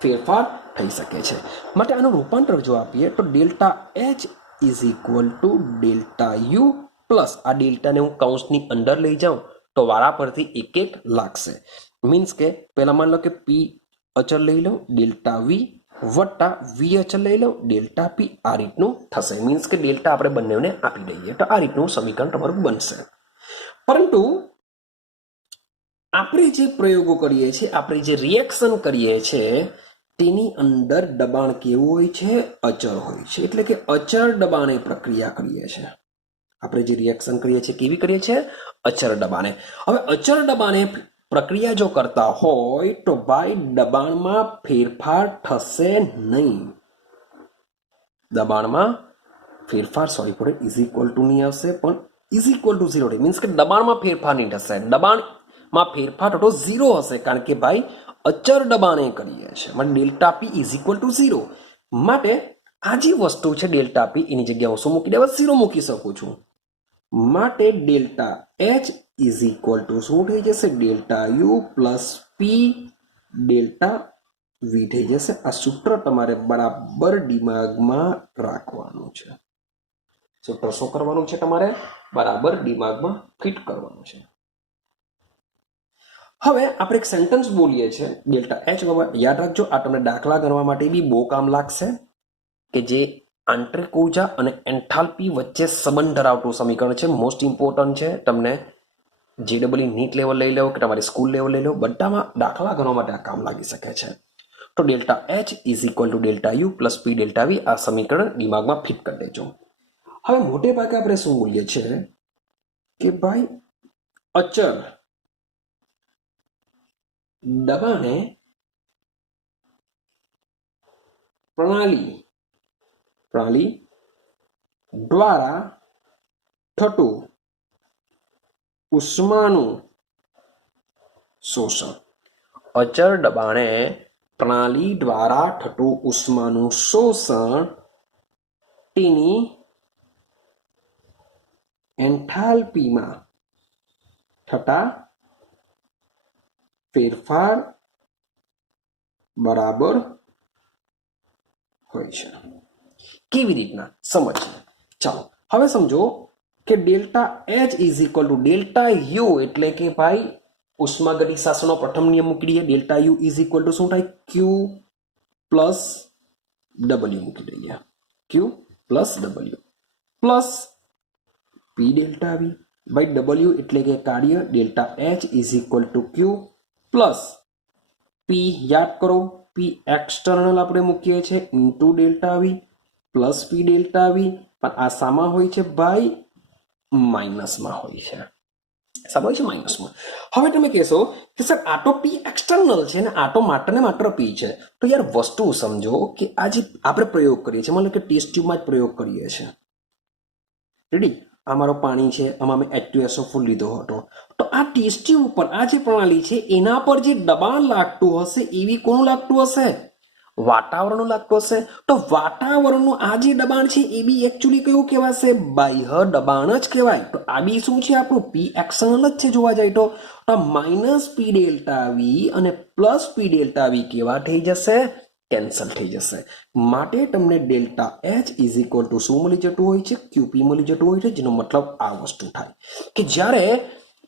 ફેરફાર થઈ શકે છે. માટે આનું રૂપાંતર જો આપીએ તો delta H is equal to delta U plus આ ડેલ્ટાને હું કૌંસની અંદર લઈ જાઉં તો વારા પરથી એક એક લાગશે. મીન્સ કે પહેલા માની લો કે પી અચળ લઈ લો ડેલ્ટા વી વત્તા વી અચળ લઈ લો ડેલ્ટા પી. આ રીતનું થશે. મીન્સ કે ડેલ્ટા આપણે બંનેને આપી દઈએ તો આ રીતનું સમીકરણ તમારું બનશે. પરંતુ આપણે જે પ્રયોગો કરીએ છીએ, આપણે જે રિએક્શન કરીએ છીએ તેની અંદર દબાણ કેવું હોય છે? અચળ હોય છે. એટલે કે અચળ દબાણે પ્રક્રિયા કરીએ છીએ. આપણે જે રિએક્શન કરીએ છીએ કેવી કરીએ છીએ? અચળ દબાણે. હવે અચળ દબાણે પ્રક્રિયા જો કરતા હોય તો ભાઈ દબાણમાં ફેરફાર થશે નહીં. દબાણમાં ફેરફાર ઇઝ ઇક્વલ ટુ નહીં આવશે પણ ઇઝ ઇક્વલ ટુ 0 મીન્સ કે દબાણમાં ફેરફાર નહીં થશે. દબાણમાં ફેરફાર થતો 0 હશે કારણ કે ભાઈ અચળ દબાણે કરીએ છીએ. માટે delta P is equal to 0. માટે આ જે વસ્તુ છે ડેલ્ટા પી એની જગ્યાએ હું શું મૂકી દેવા? 0 મૂકી શકું છું. માટે delta H is equal to શું થઈ જશે? Delta U plus P delta V થઈ જશે. આ સૂત્ર તમારે બરાબર દિમાગમાં રાખવાનું છે. સૂત્ર શું કરવાનું છે? તમારે બરાબર દિમાગમાં ફિટ કરવાનું છે. હવે આપણે એક સેન્ટેન્સ બોલીએ છીએ ડેલ્ટા એચ. યાદ રાખજો આ તમને દાખલા ગણવા માટે બી બહુ કામ લાગશે કે જે આંતરિક ઉર્જા અને એન્થાલ્પી વચ્ચે સંબંધ ધરાવતું સમીકરણ છે. મોસ્ટ ઇમ્પોર્ટન્ટ છે. તમને JEE નીટ લેવલ લઈ લો કે તમારી સ્કૂલ લેવલ લઈ લો, બધામાં દાખલા ગણવા માટે આ કામ લાગી શકે છે. તો delta H is equal to delta U plus P delta V. આ સમીકરણ દિમાગમાં ફિટ કરી દેજો. હવે મોટે ભાગે આપણે શું બોલીએ છીએ કે ભાઈ અચળ દબાણે પ્રણાલી દ્વારા થતું ઉષ્માનું શોષણ. અચળ દબાણે પ્રણાલી દ્વારા થતું ઉષ્માનું શોષણ તેની એન્થાલ્પીમાં થતા ફેરફાર બરાબર હોય છે. કેવી રીતના સમજીએ. ચાલો હવે સમજો કે delta H is equal to delta U એટલે કે ભાઈ ઉષ્માગતિશાસ્ત્રનો પ્રથમ નિયમ મૂકી દઈએ. Delta U is equal to શું થાય? ક્યુ પ્લસ ડબલ્યુ મૂકી દઈએ. Q plus W plus P delta V. ભાઈ ડબલ્યુ એટલે કે કાર્ય. Delta H is equal to Q plus P. યાદ કરો પી એક્સટર્નલ આપણે મૂકીએ છીએ into delta V plus P delta V. પણ આ શામાં હોય છે ભાઈ? માઇનસમાં હોય છે. શામાં હોય છે? માઇનસમાં. હવે તમે કહેશો કે સર આ તો પી એક્સટર્નલ છે ને આ તો માત્ર ને માત્ર પી છે. તો યાર વસ્તુ સમજો કે આ જે આપણે પ્રયોગ કરીએ છીએ, મતલબ કે ટેસ્ટ ટ્યુબમાં જ પ્રયોગ કરીએ છીએ. રેડી? આ મારો પાણી છે, આમાં મેં H2SO4 લીધો હતો. તો આ ટેસ્ટ ટ્યુબ ઉપર આ જે પ્રણાલી છે એના પર જે દબાણ લાગતું હશે એવી કોનું લાગતું હશે? વાતાવરણનું લાગતું હશે. તો વાતાવરણનું આ જે દબાણ છે એ બી એકચ્યુઅલી કયું કહેવાશે? બાહ્ય દબાણ જ કહેવાય. તો આ બી શું છે? આપણું પી એક્સટર્નલ જ છે જોવા જાય તો. માઇનસ પી ડેલ્ટા વી અને પ્લસ પી ડેલ્ટા વી કેવા થઈ જશે? કેન્સલ થઈ જશે. માટે તમને delta H is equal to શું મળી જતું હોય છે? ક્યુપી મળી જતું હોય છે. જેનો મતલબ આ વસ્તુ થાય કે જ્યારે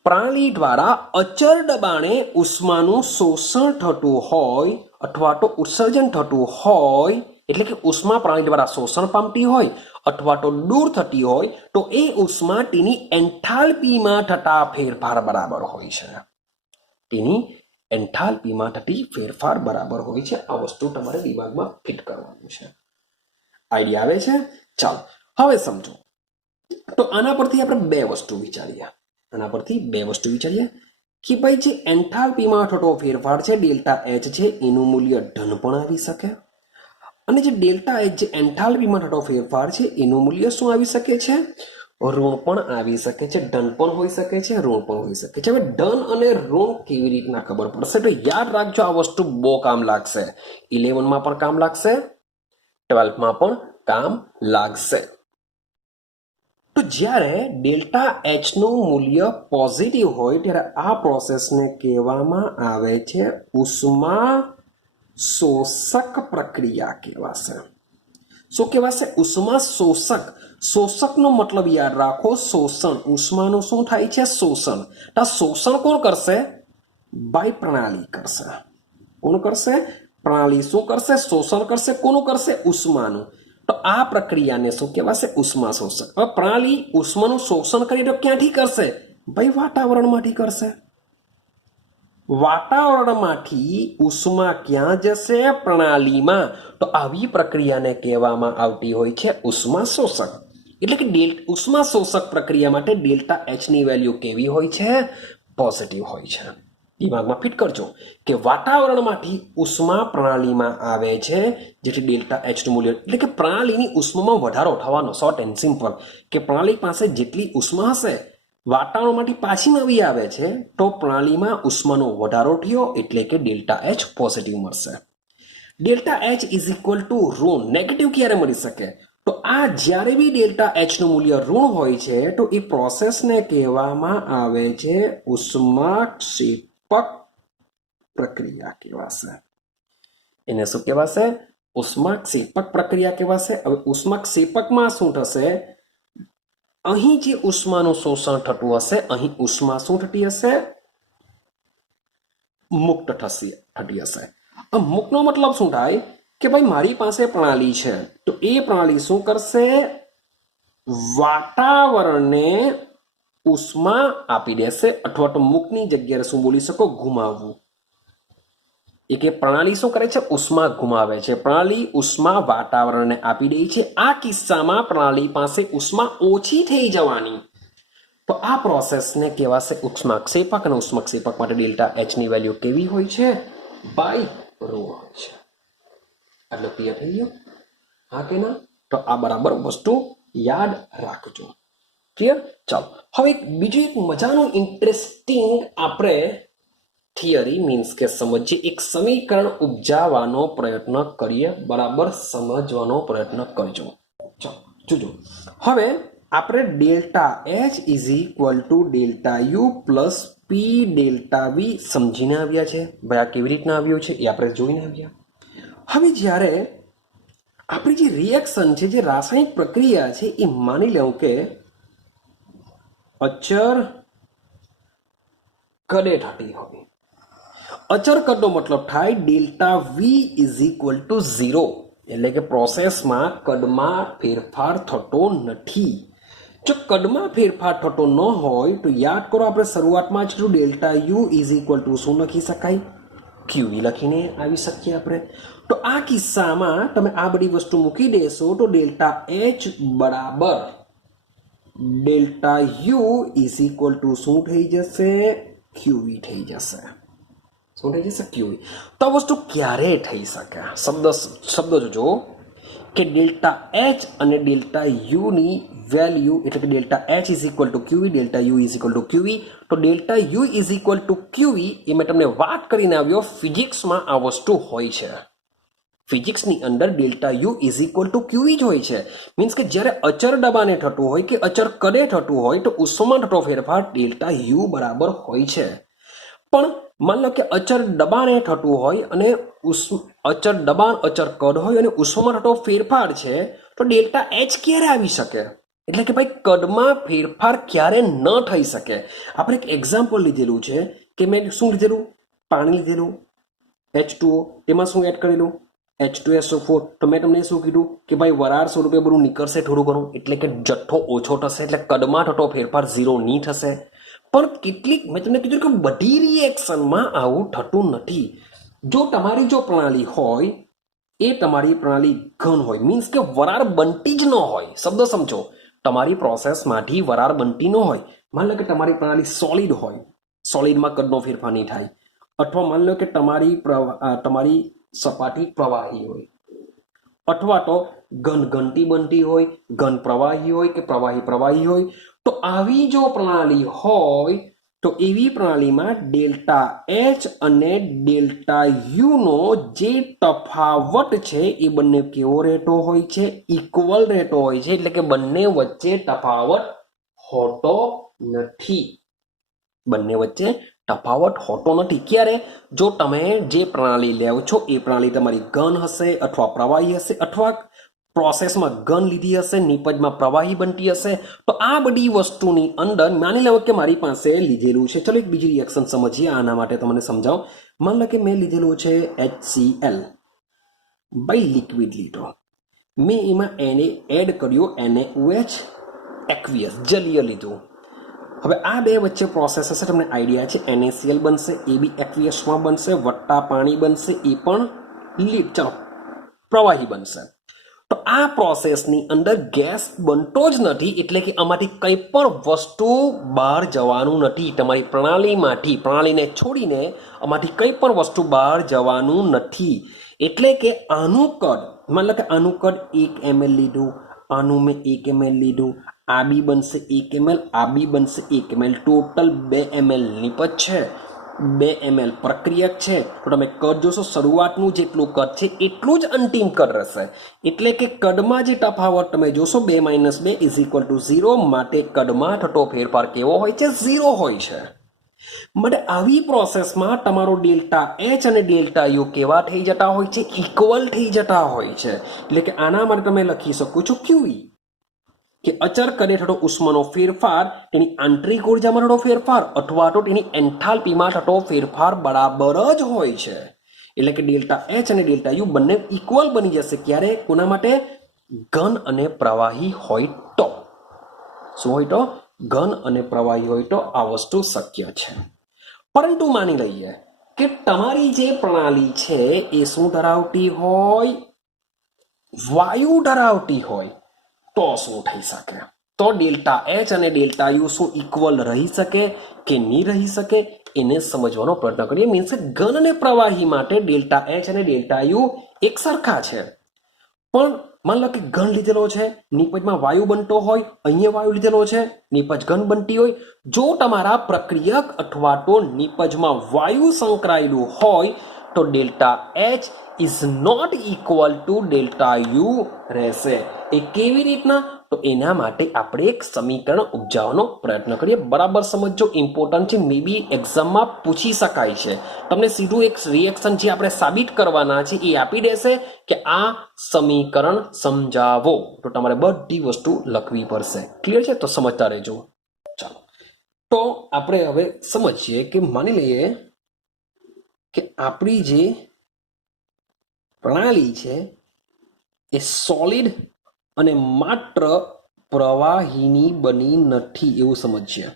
પ્રણાલી દ્વારા અચળ દબાણે ઉષ્માનું શોષણ થતું હોય અથવા તો ઉત્સર્જન થતું હોય, એટલે કે ઉષ્મા પ્રણાલી દ્વારા શોષણ પામતી હોય અથવા તો દૂર થતી હોય તો એ ઉષ્મા તેની એન્થાલ્પીમાં થતા ફેરફાર બરાબર હોય છે. તેની એન્થાલ્પીમાં થતી ફેરફાર બરાબર હોય છે. આ વસ્તુ તમારે દિમાગમાં ફિટ કરવાનું છે. આઈડિયા આવે છે? ચાલો હવે સમજો. તો આના પરથી આપણે બે વસ્તુ વિચારીએ. કે ભાઈ જે એન્થાલ્પીમાં થતો ફેરફાર છે ડેલ્ટા એચ છે એનું મૂલ્ય ધન પણ આવી શકે, અને જે ડેલ્ટા એચ જે એન્થાલ્પીમાં થતો ફેરફાર છે એનું મૂલ્ય શું આવી શકે છે? ઋણ પણ આવી શકે છે, ધન પણ હોઈ શકે છે, ઋણ પણ હોઈ શકે છે. હવે ધન અને ઋણ કેવી રીતના ખબર પડશે? તો યાદ રાખજો, આ વસ્તુ બહુ કામ લાગશે. 11માં પણ કામ લાગશે, 12માં પણ કામ લાગશે. તો જ્યારે ડેલ્ટા એચ નું મૂલ્ય પોઝિટિવ હોય ત્યારે આ પ્રોસેસને કહેવામાં આવે છે ઉષ્મા શોષક પ્રક્રિયા કહેવાશે. શું કહેવાશે? ઉષ્મા શોષક. શોષકનો મતલબ યાદ રાખો, શોષણ. ઉષ્માનું શું થાય છે? શોષણ. તો આ શોષણ કોણ કરશે? ભાઈ પ્રણાલી કરશે. કોણ કરશે? પ્રણાલી શું કરશે? શોષણ કરશે. કોનું કરશે? ઉષ્માનું. તો આ પ્રક્રિયાને શું કહેવાશે? ઉષ્મા શોષક. હવે પ્રણાલી ઉષ્માનું શોષણ કરી તો ક્યાંથી કરશે? ભાઈ વાતાવરણમાંથી કરશે. વાતાવરણમાંથી ઉષ્મા ક્યાં જશે? પ્રણાલીમાં. તો આવી પ્રક્રિયાને કહેવામાં આવતી હોય છે ઉષ્મા શોષક. એટલે કે ઉષ્મા શોષક પ્રક્રિયા માટે ડેલ્ટા એચ ની વેલ્યુ કેવી હોય છે? પોઝિટિવ હોય છે. દિમાગમાં ફિટ કરજો કે વાતાવરણમાંથી ઉષ્મા પ્રણાલીમાં આવે છે, જેથી ડેલ્ટા એચ નું મૂલ્ય, એટલે કે પ્રણાલીની ઉષ્મામાં વધારો થવાનો. શોર્ટ એન્ડ સિમ્પલ કે પ્રણાલી પાસે જેટલી ઉષ્મા હશે વાતાવરણમાંથી પાછી નવી આવે છે, તો પ્રણાલીમાં ઉષ્માનો વધારો થયો, એટલે કે ડેલ્ટા એચ પોઝિટિવ મળશે. Delta H is equal two ઋણ. નેગેટિવ ક્યારે મળી શકે? તો આ જ્યારે બી ડેલ્ટા એચ નું મૂલ્ય ઋણ હોય છે તો એ પ્રોસેસને કહેવામાં આવે છે ઉષ્માક્ષેપક પ્રક્રિયા કહેવાશે. એને શું કહેવાશે? ઉષ્માક્ષેપક પ્રક્રિયા કહેવાશે. હવે ઉષ્માક્ષેપકમાં શું થશે? અહીં જે ઉષ્માનું શોષણ થતું હશે, અહીં ઉષ્મા શું થતી હશે? મુક્ત થતી હશે. મુક્તનો મતલબ શું થાય? કે ભાઈ મારી પાસે પ્રણાલી છે, તો એ પ્રણાલી શું કરશે? વાતાવરણને ઉષ્મા આપી દેશે, અથવા તો મુક્તની જગ્યાએ શું બોલી શકો? ગુમાવવું. એ કે પ્રણાલી શું કરે છે? ઉષ્મા ગુમાવે છે. પ્રણાલી ઉષ્મા વાતાવરણને આપી દે છે. આ કિસ્સામાં પ્રણાલી પાસે ઉષ્મા ઓછી થઈ જવાની. તો આ પ્રોસેસને કહેવાશે ઉષ્માક્ષેપક, અને ઉષ્માક્ષેપક માટે ડેલ્ટા એચ ની વેલ્યુ કેવી હોય છે? બાય રો હોય છે. એટલે ક્લિયર થઈ ગયું? હા કે ના? તો આ બરાબર વસ્તુ યાદ રાખજો. ક્લિયર? ચાલો હવે બીજું એક મજાનું ઇન્ટરેસ્ટિંગ આપણે થિયરી મીન્સ કે સમજીએ. એક સમીકરણ ઉપજાવવાનો પ્રયત્ન કરીએ. બરાબર સમજવાનો પ્રયત્ન કરજો. ચાલો જોજો. હવે આપણે delta H is equal to delta U plus P delta V સમજીને આવ્યા છે. ભાઈ આ કેવી રીતના આવ્યું છે એ આપણે જોઈને આવ્યા. હવે જ્યારે આપણી જે રિએક્શન છે, જે રાસાયણિક પ્રક્રિયા છે, એ માની લેવું કે અચર કદે થતી હોય. અચર કદનો મતલબ થાય delta V is equal to 0, એટલે કે પ્રોસેસમાં કદમાં ફેરફાર થતો નથી. જો કદમાં ફેરફાર થતો ન હોય તો યાદ કરો, આપણે શરૂઆતમાં જ delta U is equal to શું લખી શકાય? ક્યુવી લખીને આવી શકીએ આપણે. તો આ કિસ્સામાં તમે આ બધી વસ્તુ મૂકી દેશો તો ડેલ્ટા એચ બરાબર delta U is equal to શું થઈ જશે? ક્યુવી થઈ જશે. શું થઈ જશે? ક્યુવી. તો આ વસ્તુ ક્યારે થઈ શકે? શબ્દ જોજો કે ડેલ્ટા એચ અને ડેલ્ટા યુ ની વેલ્યુ, એટલે કે delta H is equal to QV, delta U is equal to QV. તો delta U is equal to QV એ મેં તમને વાત કરીને આવ્યો, ફિઝિક્સમાં આ વસ્તુ હોય છે. ફિઝિક્સની અંદર delta U is equal to QV જ હોય છે. મીન્સ કે જ્યારે અચર દબાણે થતું હોય કે અચર કદે થતું હોય તો ઉષ્મામાં થતો ફેરફાર ડેલ્ટા યુ બરાબર હોય છે. પણ માન લો કે અચર દબાણે થતું હોય અને અચર દબાણ અચર કદ હોય અને ઉષ્મામાં થતો ફેરફાર છે, તો ડેલ્ટા એચ ક્યારે આવી શકે? એટલે કે ભાઈ કદમાં ફેરફાર ક્યારે ન થઈ શકે? આપણે એક એક્ઝામ્પલ લીધેલું છે કે મેં શું લીધેલું? પાણી લીધેલું, H2O, એમાં શું એડ કરેલું? H2SO4. તો મેં તમને શું કીધું કે ભાઈ વરાળ સ્વરૂપે બધું નીકળશે થોડું ઘણું, એટલે કે જથ્થો ઓછો થશે, એટલે કદમાં થતો ફેરફાર 0 નહીં થશે. પણ કેટલીક મેં તમને કીધું કે બધી રિએક્શનમાં આવું થતું નથી. જો તમારી જો પ્રણાલી હોય, એ તમારી પ્રણાલી ઘન હોય, મીન્સ કે વરાળ બનતી જ ન હોય. શબ્દ સમજો, તમારી પ્રોસેસમાંથી વરાળ બનતી ન હોય. માન લો કે તમારી પ્રણાલી સોલિડ હોય, સોલિડમાં કદનો ફેરફાર નહીં થાય. અથવા માની લો કે તમારી સપાટી પ્રવાહી હોય, અથવા તો ઘન ઘનટી બનતી હોય, ઘન પ્રવાહી હોય કે પ્રવાહી પ્રવાહી હોય, તો આવી જો પ્રણાલી હોય તો એવી પ્રણાલીમાં ડેલ્ટા એચ અને ડેલ્ટા યુ નો જે તફાવત છે એ બંને કેવો રહેતો હોય છે? ઇક્વલ રહેતો હોય છે. એટલે કે બંને વચ્ચે તફાવત હોતો નથી. બંને વચ્ચે તફાવત હોતો નથી. ક્યારે? જો તમે જે પ્રણાલી લેવ છો એ પ્રણાલી તમારી ઘન હશે અથવા પ્રવાહી હશે, અથવા પ્રોસેસમાં ઘન લીધી હશે, નિપજમાં પ્રવાહી બનતી હશે. તો આ બધી વસ્તુની અંદર માની લો કે મારી પાસે લીધેલું છે, ચલો એક બીજી રિએક્શન સમજીએ. આના માટે તમને સમજાવો. માની લો કે મેં લીધેલું છે HCl બાય લિક્વિડ લીધો, મેં એમાં એને એડ કર્યો NaOH એક્વિયસ જલીય લીધું. હવે આ બે વચ્ચે પ્રોસેસ હશે, તમને આઈડિયા છે. NaCl બનશે, એ બી એક્વિયસમાં બનશે, વત્તા પાણી બનશે, એ પણ ચલો પ્રવાહી બનશે. તો આ પ્રોસેસની અંદર ગેસ બનતો જ નથી. એટલે કે આમાંથી કંઈ પણ વસ્તુ બહાર જવાનું નથી. તમારી પ્રણાલીમાંથી, પ્રણાલીને છોડીને આમાંથી કંઈ પણ વસ્તુ બહાર જવાનું નથી. એટલે કે આનું કદ, માની લો કે આનું કદ 1 ml લીધું, આનું મેં 1 ml લીધું, આ બી બનશે 1 ml, આ બી બનશે 1 ml, ટોટલ 2 ml નિપજ છે, 2 ml પ્રક્રિયક છે. તો તમે કદ જોશો, શરૂઆતનું જેટલું કદ છે એટલું જ અંતિમ કદ રહેશે. એટલે કે કદમાં જે તફાવત તમે જોશો 2 - 2 = 0, માટે કદમાં થતો ફેરફાર કેવો હોય છે? 0 હોય છે. માટે આવી પ્રોસેસમાં તમારો ડેલ્ટા એચ અને ડેલ્ટા યુ કેવા થઈ જતા હોય છે? ઇક્વલ થઈ જતા હોય છે. એટલે કે આના માટે તમે લખી શકો છો QE, કે અચર કદે થતો ઉષ્માનો ફેરફાર તેની આંતરિક ઉર્જામાં થતો ફેરફાર અથવા તો તેની એન્થાલ્પીમાં થતો ફેરફાર બરાબર જ હોય છે. એટલે કે ડેલ્ટા એચ અને ડેલ્ટા યુ બંને ઇક્વલ બની જશે. ક્યારે? કોના માટે? ઘન અને પ્રવાહી હોય તો. શું હોય તો? ઘન અને પ્રવાહી હોય તો આ વસ્તુ શક્ય છે. પરંતુ માની લઈએ કે તમારી જે પ્રણાલી છે એ શું ધરાવતી હોય? વાયુ ધરાવતી હોય. તો શું થઈ શકે? તો ડેલ્ટા એચ અને ડેલ્ટા યુ શું ઇક્વલ રહી શકે કે નહીં રહી શકે? એને સમજવાનો પ્રયત્ન કરીએ. મીન્સ ઘન અને પ્રવાહી માટે ડેલ્ટા એચ અને ડેલ્ટા યુ એક સરખા છે. પણ માન લો કે ઘન લીધેલો છે, નિપજમાં વાયુ બનતો હોય, અહીંયા વાયુ લીધેલો છે, નિપજ ઘન બનતી હોય. જો તમારા પ્રક્રિયક અથવા તો નિપજમાં વાયુ સંકળાયેલું હોય તો delta H is not equal to delta U રહેશે. એ કેવી રીતના? તો એના માટે આપણે એક સમીકરણ ઉપજાવવાનો પ્રયત્ન કરીએ. બરાબર સમજો, ઇમ્પોર્ટન્ટ છે. મે બી એક્ઝામમાં પૂછી શકાય છે. તમને સીધું એક રિએક્શન જે આપણે સાબિત કરવાના છે એ આપી દેશે કે આ સમીકરણ સમજાવો. તો તમારે બધી વસ્તુ લખવી પડશે. ક્લિયર છે? તો સમજતા રહેજો. ચાલો, તો આપણે હવે સમજીએ કે માની લઈએ કે આપણી જે પ્રણાલી છે એ સોલિડ અને માત્ર પ્રવાહીની બની નથી. એવું સમજીએ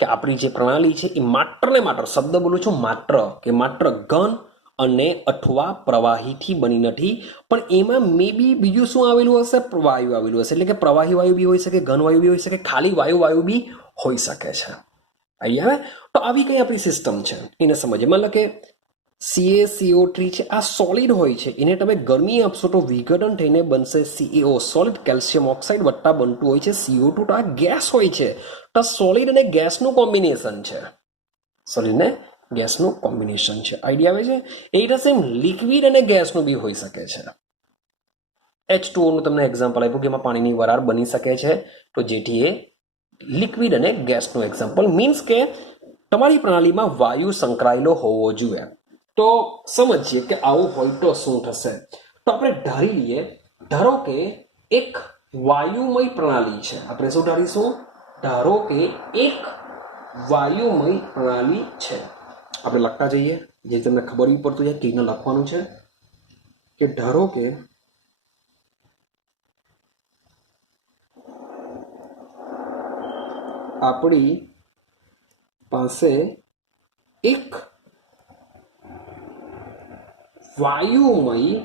કે આપણી જે પ્રણાલી છે એ માત્ર ને માત્ર, શબ્દ બોલું છું માત્ર, કે માત્ર ઘન અને અથવા પ્રવાહીથી બની નથી. પણ એમાં મે બી બીજું શું આવેલું હશે? વાયુ આવેલું હશે. એટલે કે પ્રવાહી વાયુ બી હોઈ શકે, ઘન વાયુ બી હોઈ શકે, ખાલી વાયુ બી હોઈ શકે છે. અહીંયા આવે. તો આવી કઈ આપણી સિસ્ટમ છે એને સમજીએ. મતલબ કે CaCO3 છે, આ સોલિડ હોય છે. એને તમે ગરમી આપશો તો વિઘટન થઈને બનશે CaO, સોલિડ કેલ્શિયમ ઓક્સાઇડ, વત્તા બનતું હોય છે CO2. તો આ ગેસ હોય છે. તો સોલિડ અને ગેસનું કોમ્બિનેશન છે. સોલિડ ને ગેસનું કોમ્બિનેશન છે. આઈડિયા આવે છે? એ રીતે સેમ લિક્વિડ અને ગેસનું બી હોઈ શકે છે. H2O નું તમને એક્ઝામ્પલ આપ્યું કે એમાં પાણીની વરાળ બની શકે છે. તો જેથી એ લિક્વિડ અને ગેસનું એક્ઝામ્પલ. મીન્સ કે તમારી પ્રણાલીમાં વાયુ સંકળાયેલો હોવો જોઈએ. તો સમજીએ કે આવું હોય તો શું થશે. તો આપણે ધારી લઈએ, ધારો કે એક વાયુમય પ્રણાલી છે. આપણે શું ધારીશું? ધારો કે એક વાયુમય પ્રણાલી છે. આપણે લખતા જઈએ, જે તમને ખબર બી પડતું જાય કેવી રીતે લખવાનું છે. કે ધારો કે આપણી પાસે એક વાયુમય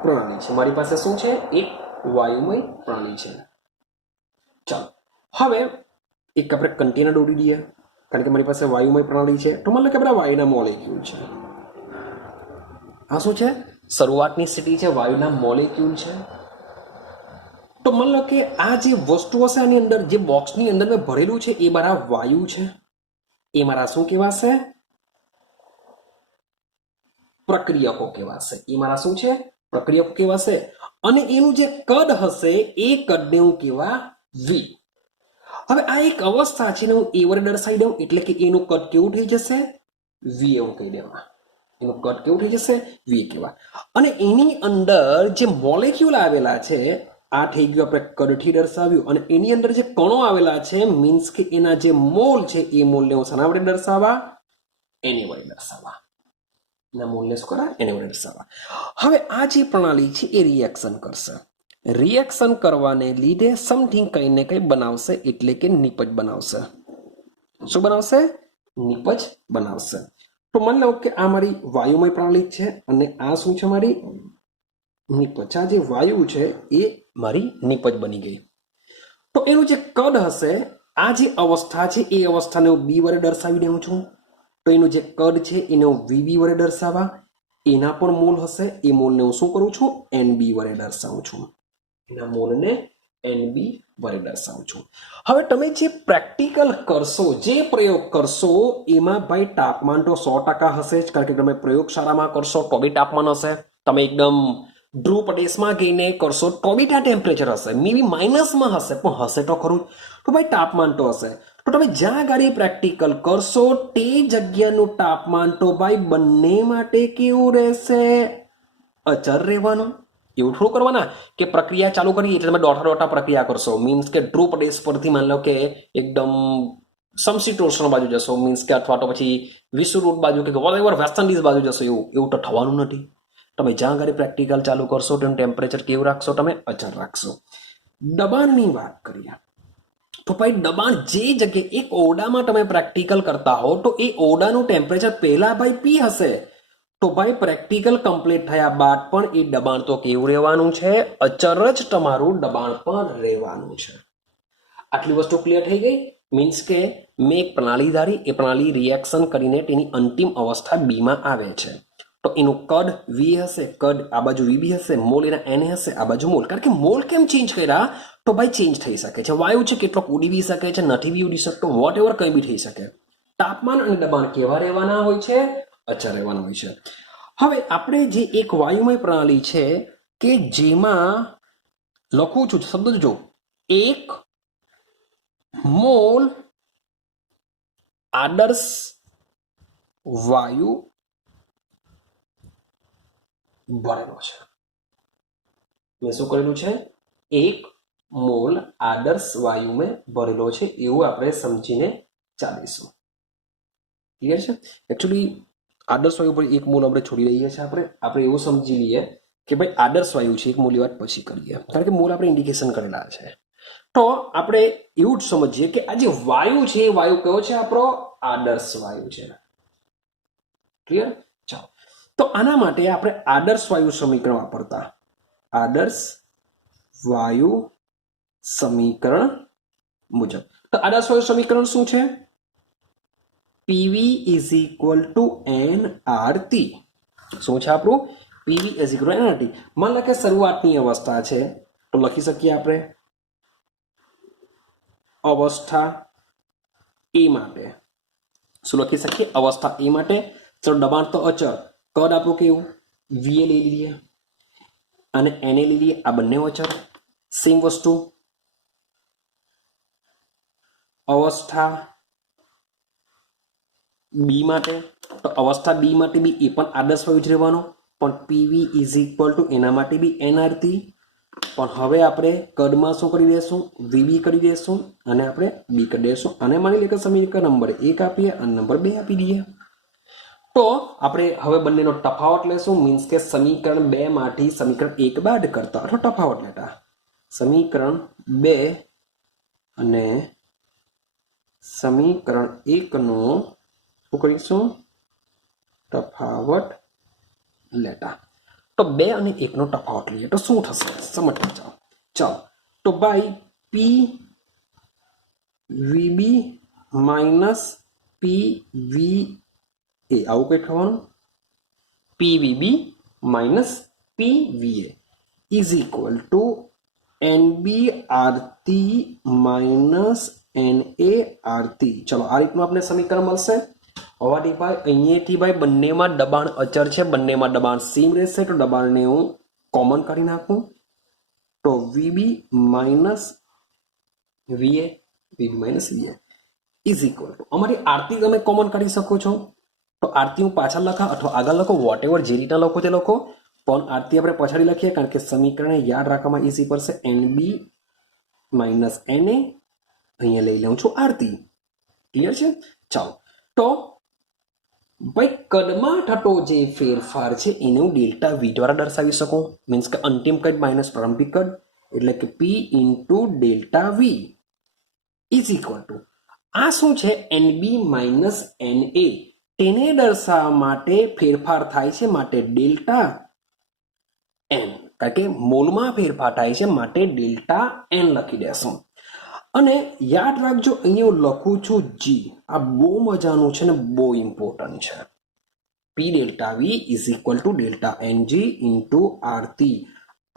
પ્રણાલી છે. મારી પાસે શું છે? એક વાયુમય પ્રણાલી છે. ચાલો, હવે એક આપણે કન્ટેનર દોરી દઈએ, કારણ કે મારી પાસે વાયુમય પ્રણાલી છે. તો માની લો કે બધા વાયુના મોલેક્યુલ છે. આ શું છે? શરૂઆતની સ્થિતિ છે, વાયુના મોલેક્યુલ છે. તો માની લો કે આ જે વસ્તુ હશે આની અંદર, જે બોક્સની અંદર મેં ભરેલું છે એ મારા વાયુ છે. એ મારા શું કહેવાશે? પ્રક્રિયકો કહેવાશે. એ મારા શું છે? પ્રક્રિયકો કહેવાશે. અને એનું જે કદ હશે એ કદને હું કહેવા વી. હવે આ એક અવસ્થા છે ને હું એ વડે દર્શાવી દઉં, એટલે કે એનું કદ કેવું થઈ જશે? વી એવું કહી દેવા. એનું કદ કેવું થઈ જશે? વી કહેવા. અને એની અંદર જે મોલેક્યુલ આવેલા છે, આ થઈ ગયું આપણે કદથી દર્શાવ્યું. અને એની અંદર જે કણો આવેલા છે, મીન્સ કે એના જે મોલ છે એ મોલને હું શાના વડે દર્શાવવા? એની વડે દર્શાવવા. એના મોલને શું કરા? એને વડે દર્શાવવા. હવે આ જે પ્રણાલી છે એ રિએક્શન કરશે. રિએક્શન કરવાને લીધે સમથિંગ કંઈ ને કંઈ બનાવશે, એટલે કે નિપજ બનાવશે. શું બનાવશે? નિપજ બનાવશે. તો માની લો કે આ મારી વાયુમય પ્રણાલી છે અને આ શું છે? મારી નિપજ. આ જે વાયુ છે એ મારી નિપજ બની ગઈ. તો એનું જે કદ હશે, આ જે અવસ્થા છે એ અવસ્થાને હું બી વડે દર્શાવી દઉં છું. તો એનું જે કદ છે એને હું વીબી વડે દર્શાવવા. એના પણ મોલ હશે, એ મોલને હું શું કરું છું? એનબી વડે દર્શાવું છું. એના મોલને એનબી વડે દર્શાવું છું. હવે તમે જે પ્રેક્ટિકલ કરશો, જે પ્રયોગ કરશો, એમાં ભાઈ તાપમાન તો 100% હશે જ, કારણ કે તમે પ્રયોગશાળામાં કરશો તો બી તાપમાન હશે. તમે એકદમ ધ્રુવ પ્રદેશમાં ગઈને કરશો તો બી ત્યાં ટેમ્પરેચર હશે, મે બી માઇનસમાં હશે, પણ હશે તો ખરું. તો ભાઈ તાપમાન તો હશે. તો તમે જ્યાં ગાડી પ્રેક્ટિકલ કરશો તે જગ્યાનું તાપમાન તો ભાઈ બંને માટે કેવું રહેશે? અચર રહેવાનું. એવું થોડું કરવાના કે પ્રક્રિયા ચાલુ કરી એટલે તમે દોઢા પ્રક્રિયા કરશો. મીન્સ કે ધ્રુવ પ્રદેશ પરથી માની લો કે એકદમ સમશીતોષ્ણ બાજુ જશો, મીન્સ કે અથવા તો પછી વિષુવવૃત્ત બાજુ કે વોટ વેસ્ટર્ન ડિશ બાજુ જશો. એવું તો થવાનું નથી. તમે જ્યાં આગળ પ્રેક્ટિકલ ચાલુ કરશો તેનું ટેમ્પરેચર કેવું રાખશો? તમે અચર રાખશો. દબાણની વાત કરીએ તો ભાઈ દબાણ જે જગ્યાએ એક ઓરડામાં તમે પ્રેક્ટિકલ કરતા હો તો એ ઓરડાનું ટેમ્પરેચર પહેલા ભાઈ પી હશે. તો ભાઈ પ્રેક્ટિકલ કમ્પ્લીટ થયા બાદ પણ એ દબાણ તો કેવું રહેવાનું છે? અચર જ તમારું દબાણ પણ રહેવાનું છે. આટલી વસ્તુ ક્લિયર થઈ ગઈ. મીન્સ કે મેં એક પ્રણાલી ધારી, એ પ્રણાલી રિએક્શન કરીને તેની અંતિમ અવસ્થા બીમાં આવે છે. તો એનું કદ વી હશે, કદ આ બાજુ વીબી હશે, મોલ એના એન હશે, આ બાજુ મોલ. કારણ કે મોલ કેમ ચેન્જ કર્યા? તો ભાઈ ચેન્જ થઈ શકે છે. વાયુ છે કેટલોક ઉડી બી શકે છે, નથી બી ઉડી શકતો, વોટ એવર કંઈ બી થઈ શકે. તાપમાન અને દબાણ કેવા રહેવાના હોય છે? અચર રહેવાના હોય છે. હવે આપણે જે એક વાયુમય પ્રણાલી છે કે જેમાં લખું છું, શબ્દ જો, 1 મોલ આદર્શ વાયુ ભરેલો છે. મેં શું કરેલું છે? 1 મોલ આદર્શ વાયુ મેં ભરેલો છે, એવું આપણે સમજીને ચાલીશું. ક્લિયર છે? એકચ્યુઅલી આદર્શ વાયુ પર 1 મોલ આપણે છોડી દઈએ છીએ. આપણે એવું સમજી લઈએ કે ભાઈ આદર્શ વાયુ છે, 1 મોલની વાત પછી કરીએ, કારણ કે મોલ આપણે ઇન્ડિકેશન કરેલા છે. તો આપણે એવું જ સમજીએ કે આ જે વાયુ છે એ વાયુ કયો છે? આપણો આદર્શ વાયુ છે. ક્લિયર? ચાલો, તો આના માટે આપણે આદર્શ વાયુ સમીકરણ વાપરતા. આદર્શ વાયુ સમીકરણ મુજબ તો આદર્શ વાયુ સમીકરણ શું છે? PV is equal two NRT. શું છે આપણું? PV is equal two NRT. માન લો કે શરૂઆતની અવસ્થા છે તો લખી શકીએ આપણે અવસ્થા એ માટે. શું લખી શકીએ? અવસ્થા એ માટે. ચલો, દબાણ તો અચર, કદ આપણું કેવું? વીએ લઈ લઈએ અને એને લઈ લઈએ. આ બંને અચર. સેમ વસ્તુ અવસ્થા બી માટે. તો અવસ્થા બી માટે બી એ પણ આદર્શ વાયુ જ રહેવાનો, પણ પીવી ઇઝ ઇક્વલ ટુ એના માટે બી એનઆરટી. પણ હવે આપણે કદમાં શું કરી દઈશું? વીબી કરી દઈશું અને આપણે બી કરી દઈશું. અને માની લઈએ કે સમીકરણ નંબર 1 આપીએ અને નંબર 2 આપી દઈએ. તો આપણે હવે બંનેનો તફાવત લેશું. મીન્સ કે સમીકરણ 2 માંથી સમીકરણ 1 બાદ કરતા અથવા તફાવત લેતા. સમીકરણ 2 અને સમીકરણ 1 નો શું કરીશું? તફાવત લેતા. તો 2 અને 1 નો તફાવત લઈએ તો શું થશે? સમજતા જાઓ. ચાલો, તો ભાઈ P VB minus PV A આવું કંઈ થવાનું PVB minus PVA is equal to NB RT minus NA RT. ચલો આ રીતનું આપણે સમીકરણ મળશે. હોવાથી ભાઈ અહીંયાથી ભાઈ બંનેમાં દબાણ અચર છે, બંનેમાં દબાણ સેમ રહેશે, તો દબાણને હું કોમન કરી નાખું. તો VB minus VA VB minus VA is equal two અમારી આરતી તમે કોમન કરી શકો છો. તો આરતી હું પાછળ લખા અથવા આગળ લખો, વોટ એવર જે રીતના લખો તે લખો, પણ આરતી આપણે પછાડી લખીએ કારણ કે સમીકરણને યાદ રાખવામાં ઇઝી પડશે. એનબી માઇનસ એને અહીંયા લઈ લઉં છું આરતી. ક્લિયર છે? ચાલો, તો ભાઈ કદમાં થતો જે ફેરફાર છે એને હું ડેલ્ટા વી દ્વારા દર્શાવી શકું. મીન્સ કે અંતિમ કદ માઇનસ પ્રારંભિક કદ, એટલે કે P into delta V is equal to આ શું છે એનબી માઇનસ એનએ, તેને દર્શાવવા માટે ફેરફાર થાય છે માટે ડેલ્ટા એન, કારણ કે મોલમાં ફેરફાર થાય છે માટે ડેલ્ટા એન લખી દેશું. અને યાદ રાખજો અહીંયા હું લખું છું જી. આ બહુ મજાનું છે ને બહુ ઇમ્પોર્ટન્ટ છે. P delta V is equal to delta N G into RT.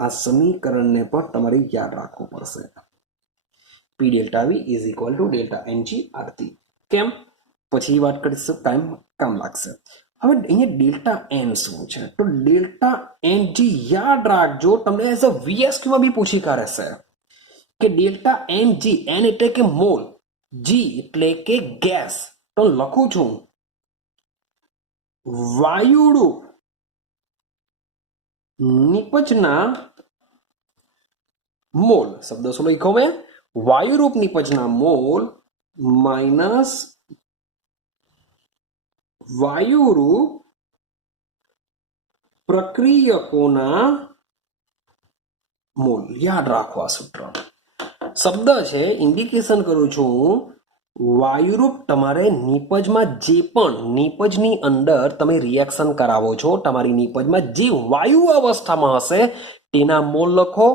આ સમીકરણને પણ તમારે યાદ રાખવું પડશે. P delta V is equal to delta N G RT. કેમ? પછી વાત કરીશું, કામ લાગશે. હવે અહીંયા ડેલ્ટા એન શું છે? તો ડેલ્ટા એન જી યાદ રાખજો, તમને એઝ અ વીએસક્યુ માં બી પૂછી કાઢશે કે ડેલ્ટા એન જી, એન એટલે કે મોલ, જી એટલે કે ગેસ. તો લખું છું વાયુરૂપ નિપજના મોલ. શબ્દ શું લખ્યો મેં? વાયુરૂપ નિપજના મોલ માઇનસ વાયુરૂપ પ્રક્રિયકોના મોલ. યાદ રાખો આ સૂત્ર. શબ્દ છે, ઇન્ડિકેશન કરું છું, વાયુરૂપ તમારે નિપજમાં જે પણ નિપજની અંદર તમે રિએક્શન કરાવો છો, તમારી નિપજમાં જે વાયુ અવસ્થામાં હશે તેના મોલ લખો.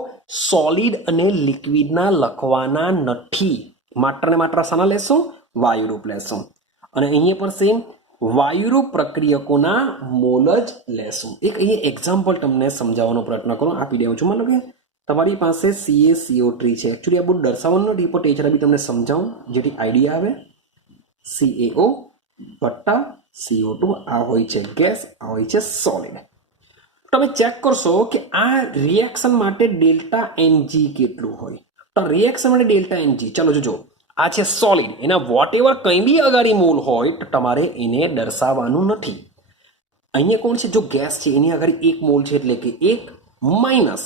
સોલિડ અને લિક્વિડના લખવાના નથી. માત્ર ને માત્ર શાના લેશો? વાયુરૂપ લેશો. અને અહીંયા પણ સેમ વાયુરૂપ પ્રક્રિયકોના મોલ જ લેશું. એક અહીંયા એક્ઝામ્પલ તમને સમજાવવાનો પ્રયત્ન કરો, આપી દઉં છું. માનો કે તમારી પાસે CaCO3 છે. એકચ્યુઅલી આ બધું દર્શાવવાનું નથી, પણ ટીચર બી તમને સમજાવું જેથી આઈડિયા આવે. CaO વત્તા CO2 આ હોય છે ગેસ, આ હોય છે સોલિડ. તમે ચેક કરશો કે આ રિએક્શન માટે ડેલ્ટા એનજી કેટલું હોય. તો રિએક્શન માટે ડેલ્ટા એનજી, ચલો જોજો, આ છે સોલિડ, એના વોટ એવર કંઈ બી અગાડી મોલ હોય તો તમારે એને દર્શાવવાનું નથી. અહીંયા કોણ છે? જો ગેસ છે એની આગળ 1 મોલ છે, એટલે કે 1 માઇનસ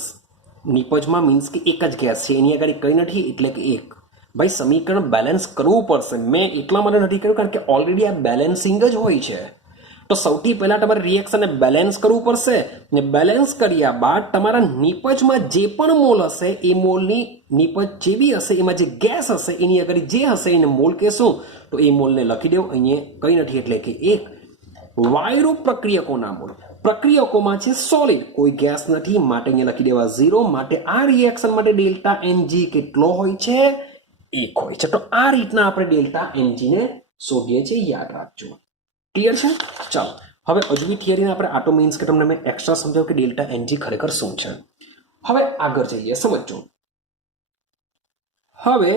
નિપજમાં મીન્સ કે એક જ ગેસ છે, એની આગળ કંઈ નથી એટલે કે 1. ભાઈ સમીકરણ બેલેન્સ કરવું પડશે. મેં એટલા માટે નથી કર્યું કારણ કે ઓલરેડી આ બેલેન્સિંગ જ હોય છે. તો સૌથી પહેલા તમારે રિએક્શનને બેલેન્સ કરવું પડશે, ને બેલેન્સ કર્યા બાદ તમારા નિપજમાં જે પણ મોલ હશે એ મોલની નિપજ જે બી હશે એમાં જે ગેસ હશે એની આગળ જે હશે એને મોલ કહેશું. તો એ મોલને લખી દેવું, અહીંયા કંઈ નથી એટલે કે 1. વાયુરૂપ પ્રક્રિયકોના મોલ, પ્રક્રિયકોમાં છે સોલિડ, કોઈ ગેસ નથી માટે અહીંયા લખી દેવા 0. માટે આ રિએક્શન માટે ડેલ્ટા એનજી કેટલો હોય છે? 1 હોય છે. તો આ રીતના આપણે ડેલ્ટા એનજી ને શોધીએ છીએ, યાદ રાખજો. ક્લિયર છે? ચાલો, હવે હજુ બી થિયરીને આપણે આટો મીન્સ કે તમને મેં એક્સ્ટ્રા સમજાવ્યું કે ડેલ્ટા એનજી ખરેખર શું છે. હવે આગળ જઈએ, સમજો. હવે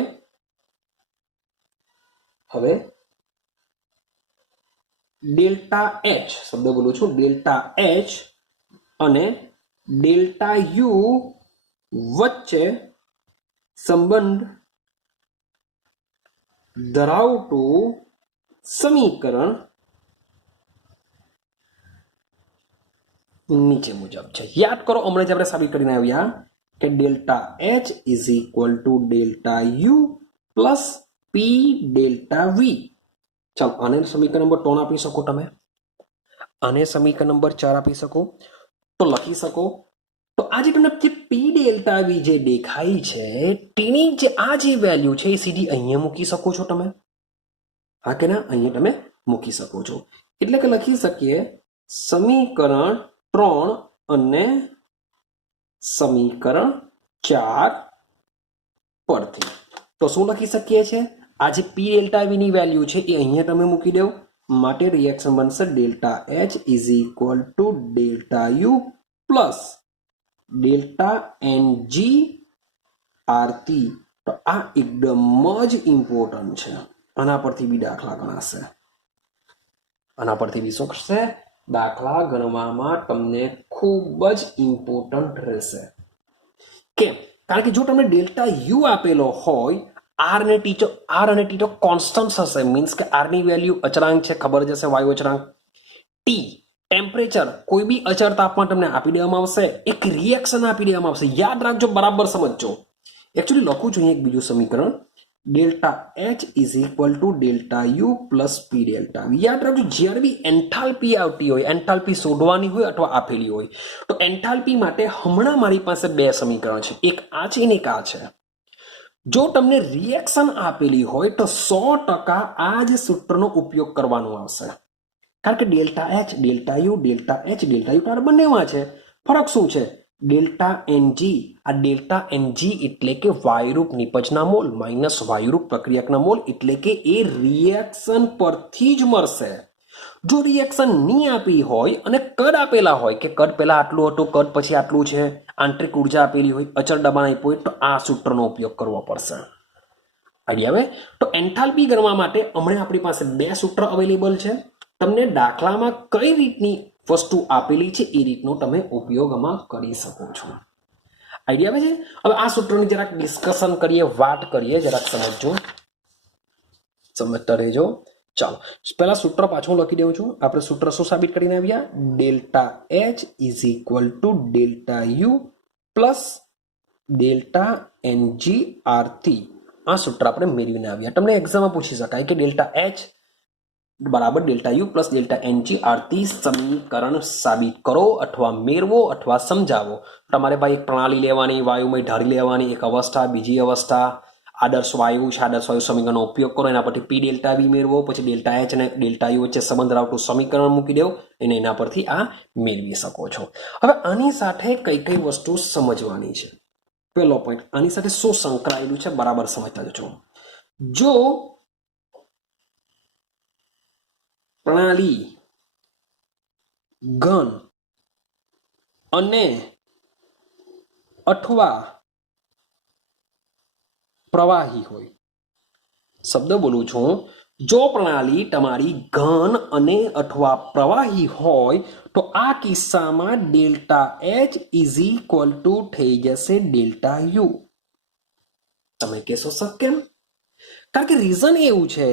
ડેલ્ટા એચ શબ્દ બોલું છું, ડેલ્ટા એચ અને ડેલ્ટા યુ વચ્ચે સંબંધ ધરાવતું સમીકરણ નીચે મુજબ છે. યાદ કરો, હમણાં જ આપણે સાબિત કરીને આવ્યા કે delta H is equal to delta U plus P delta V. ચાલો, આને સમીકરણ નંબર 3 આપી શકો તમે, આને સમીકરણ નંબર 4 આપી શકો, તો લખી શકો. તો આ જે તમને જે પી ડેલ્ટા વી જે દેખાય છે તેની જે આ જે વેલ્યુ છે એ સીધી અહીંયા મૂકી શકો છો તમે. હા કે ના? અહીંયા તમે મૂકી શકો છો. એટલે કે લખી શકીએ સમીકરણ 3 અને સમીકરણ 4 પરથી. તો શું લખી શકીએ છીએ? આ જે પી ડેલ્ટા વીની વેલ્યુ છે એ અહીંયા તમે મૂકી દો, માટે રિએક્શન બનશે delta H is equal to delta U plus delta N G RT. તો આ એકદમ જ ઇમ્પોર્ટન્ટ છે. આના પરથી બી દાખલા ગણાશે. આના પરથી બી શું કરશે? દાખલા ગણવામાં તમને ખૂબ જ ઇમ્પોર્ટન્ટ રહેશે. કેમ? કારણ કે જો તમને ડેલ્ટા યુ આપેલો હોય, આર અને ટી તો કોન્સ્ટન્ટ હશે, મીન્સ કે આર ની વેલ્યુ અચળાંક છે, ખબર જ હશે, વાયુ અચળાંક. ટી ટેમ્પરેચર કોઈ બી અચળ તાપમાન તમને આપી દેવામાં આવશે, એક રિએક્શન આપી દેવામાં આવશે. યાદ રાખજો, બરાબર સમજજો. એકચ્યુઅલી લખું છું એક બીજું સમીકરણ, delta H is equal to delta U plus P delta V. યાદ રાખજો, જ્યારે બી એન્થાલ્પી આવતી હોય, એન્થાલ્પી શોધવાની હોય અથવા આપેલી હોય, તો એન્થાલ્પી માટે હમણાં મારી પાસે બે સમીકરણ છે, એક આ છે ને એક આ છે. જો તમને રિએક્શન આપેલી હોય તો 100% આ જ સૂત્રનો ઉપયોગ કરવાનો આવશે. કારણ કે delta H, delta you, delta H, delta you તારા બંનેમાં છે. ફરક શું છે? ડેલ્ટા એનજી, આ ડેલ્ટા એનજી એટલે કે વાયુરૂપ નિપજના મોલ માઇનસ વાયુરૂપ પ્રક્રિયકના મોલ, એટલે કે એ રિએક્શન પરથી જ મળશે. જો રિએક્શન નહીં આપી હોય અને કદ આપેલા હોય કે કદ પહેલા આટલું હતું, કદ પછી આટલું છે, આંતરિક ઉર્જા આપેલી હોય, અચળ દબાણ આપ્યું હોય, તો આ સૂત્રનો ઉપયોગ કરવો પડશે. આઈડિયા આવે? તો એન્થાલ્પી ગણવા માટે હમણાં આપણી પાસે બે સૂત્ર અવેલેબલ છે. તમને દાખલામાં કઈ રીતની વસ્તુ આપેલી છે એ રીતનો તમે ઉપયોગમાં કરી શકો છો. આઈડિયા આવે છે? હવે આ સૂત્રની જરાક ડિસ્કશન કરીએ, વાત કરીએ, જરાક સમજજો, સમજતા રહેજો. ચાલો, પહેલા સૂત્ર પાછું લખી દઉં છું. આપણે સૂત્ર શું સાબિત કરીને આવ્યા? Delta H is equal to delta U plus delta NG RT. આ સૂત્ર આપણે મેળવીને આવ્યા. તમને એક્ઝામમાં પૂછી શકાય કે ડેલ્ટા એચ બરાબર delta U plus delta NG RT સમીકરણ સાબિત કરો અથવા મેળવો અથવા સમજાવો. તમારે ભાઈ એક પ્રણાલી લેવાની, વાયુમય ધારી લેવાની, એક અવસ્થા, બીજી અવસ્થા, આદર્શ વાયુ છે, આદર્શ વાયુ સમીકરણનો ઉપયોગ કરો, એના પરથી પી ડેલ્ટા વી મેળવો, પછી ડેલ્ટા એચ અને ડેલ્ટા યુ વચ્ચે સંબંધ ધરાવતું સમીકરણ મૂકી દેવો અને એના પરથી આ મેળવી શકો છો. હવે આની સાથે કઈ કઈ વસ્તુ સમજવાની છે? પહેલો પોઈન્ટ, આની સાથે શું સંકળાયેલું છે બરાબર સમજતા જજો. જો પ્રણાલી ઘન અને અથવા પ્રવાહી હોય, શબ્દ બોલું છું, જો પ્રણાલી તમારી ઘન અને અથવા પ્રવાહી હોય તો આ કિસ્સામાં delta H is equal two થઈ જશે ડેલ્ટા યુ. તમે કહેશો સર કેમ? કારણ કે રીઝન એવું છે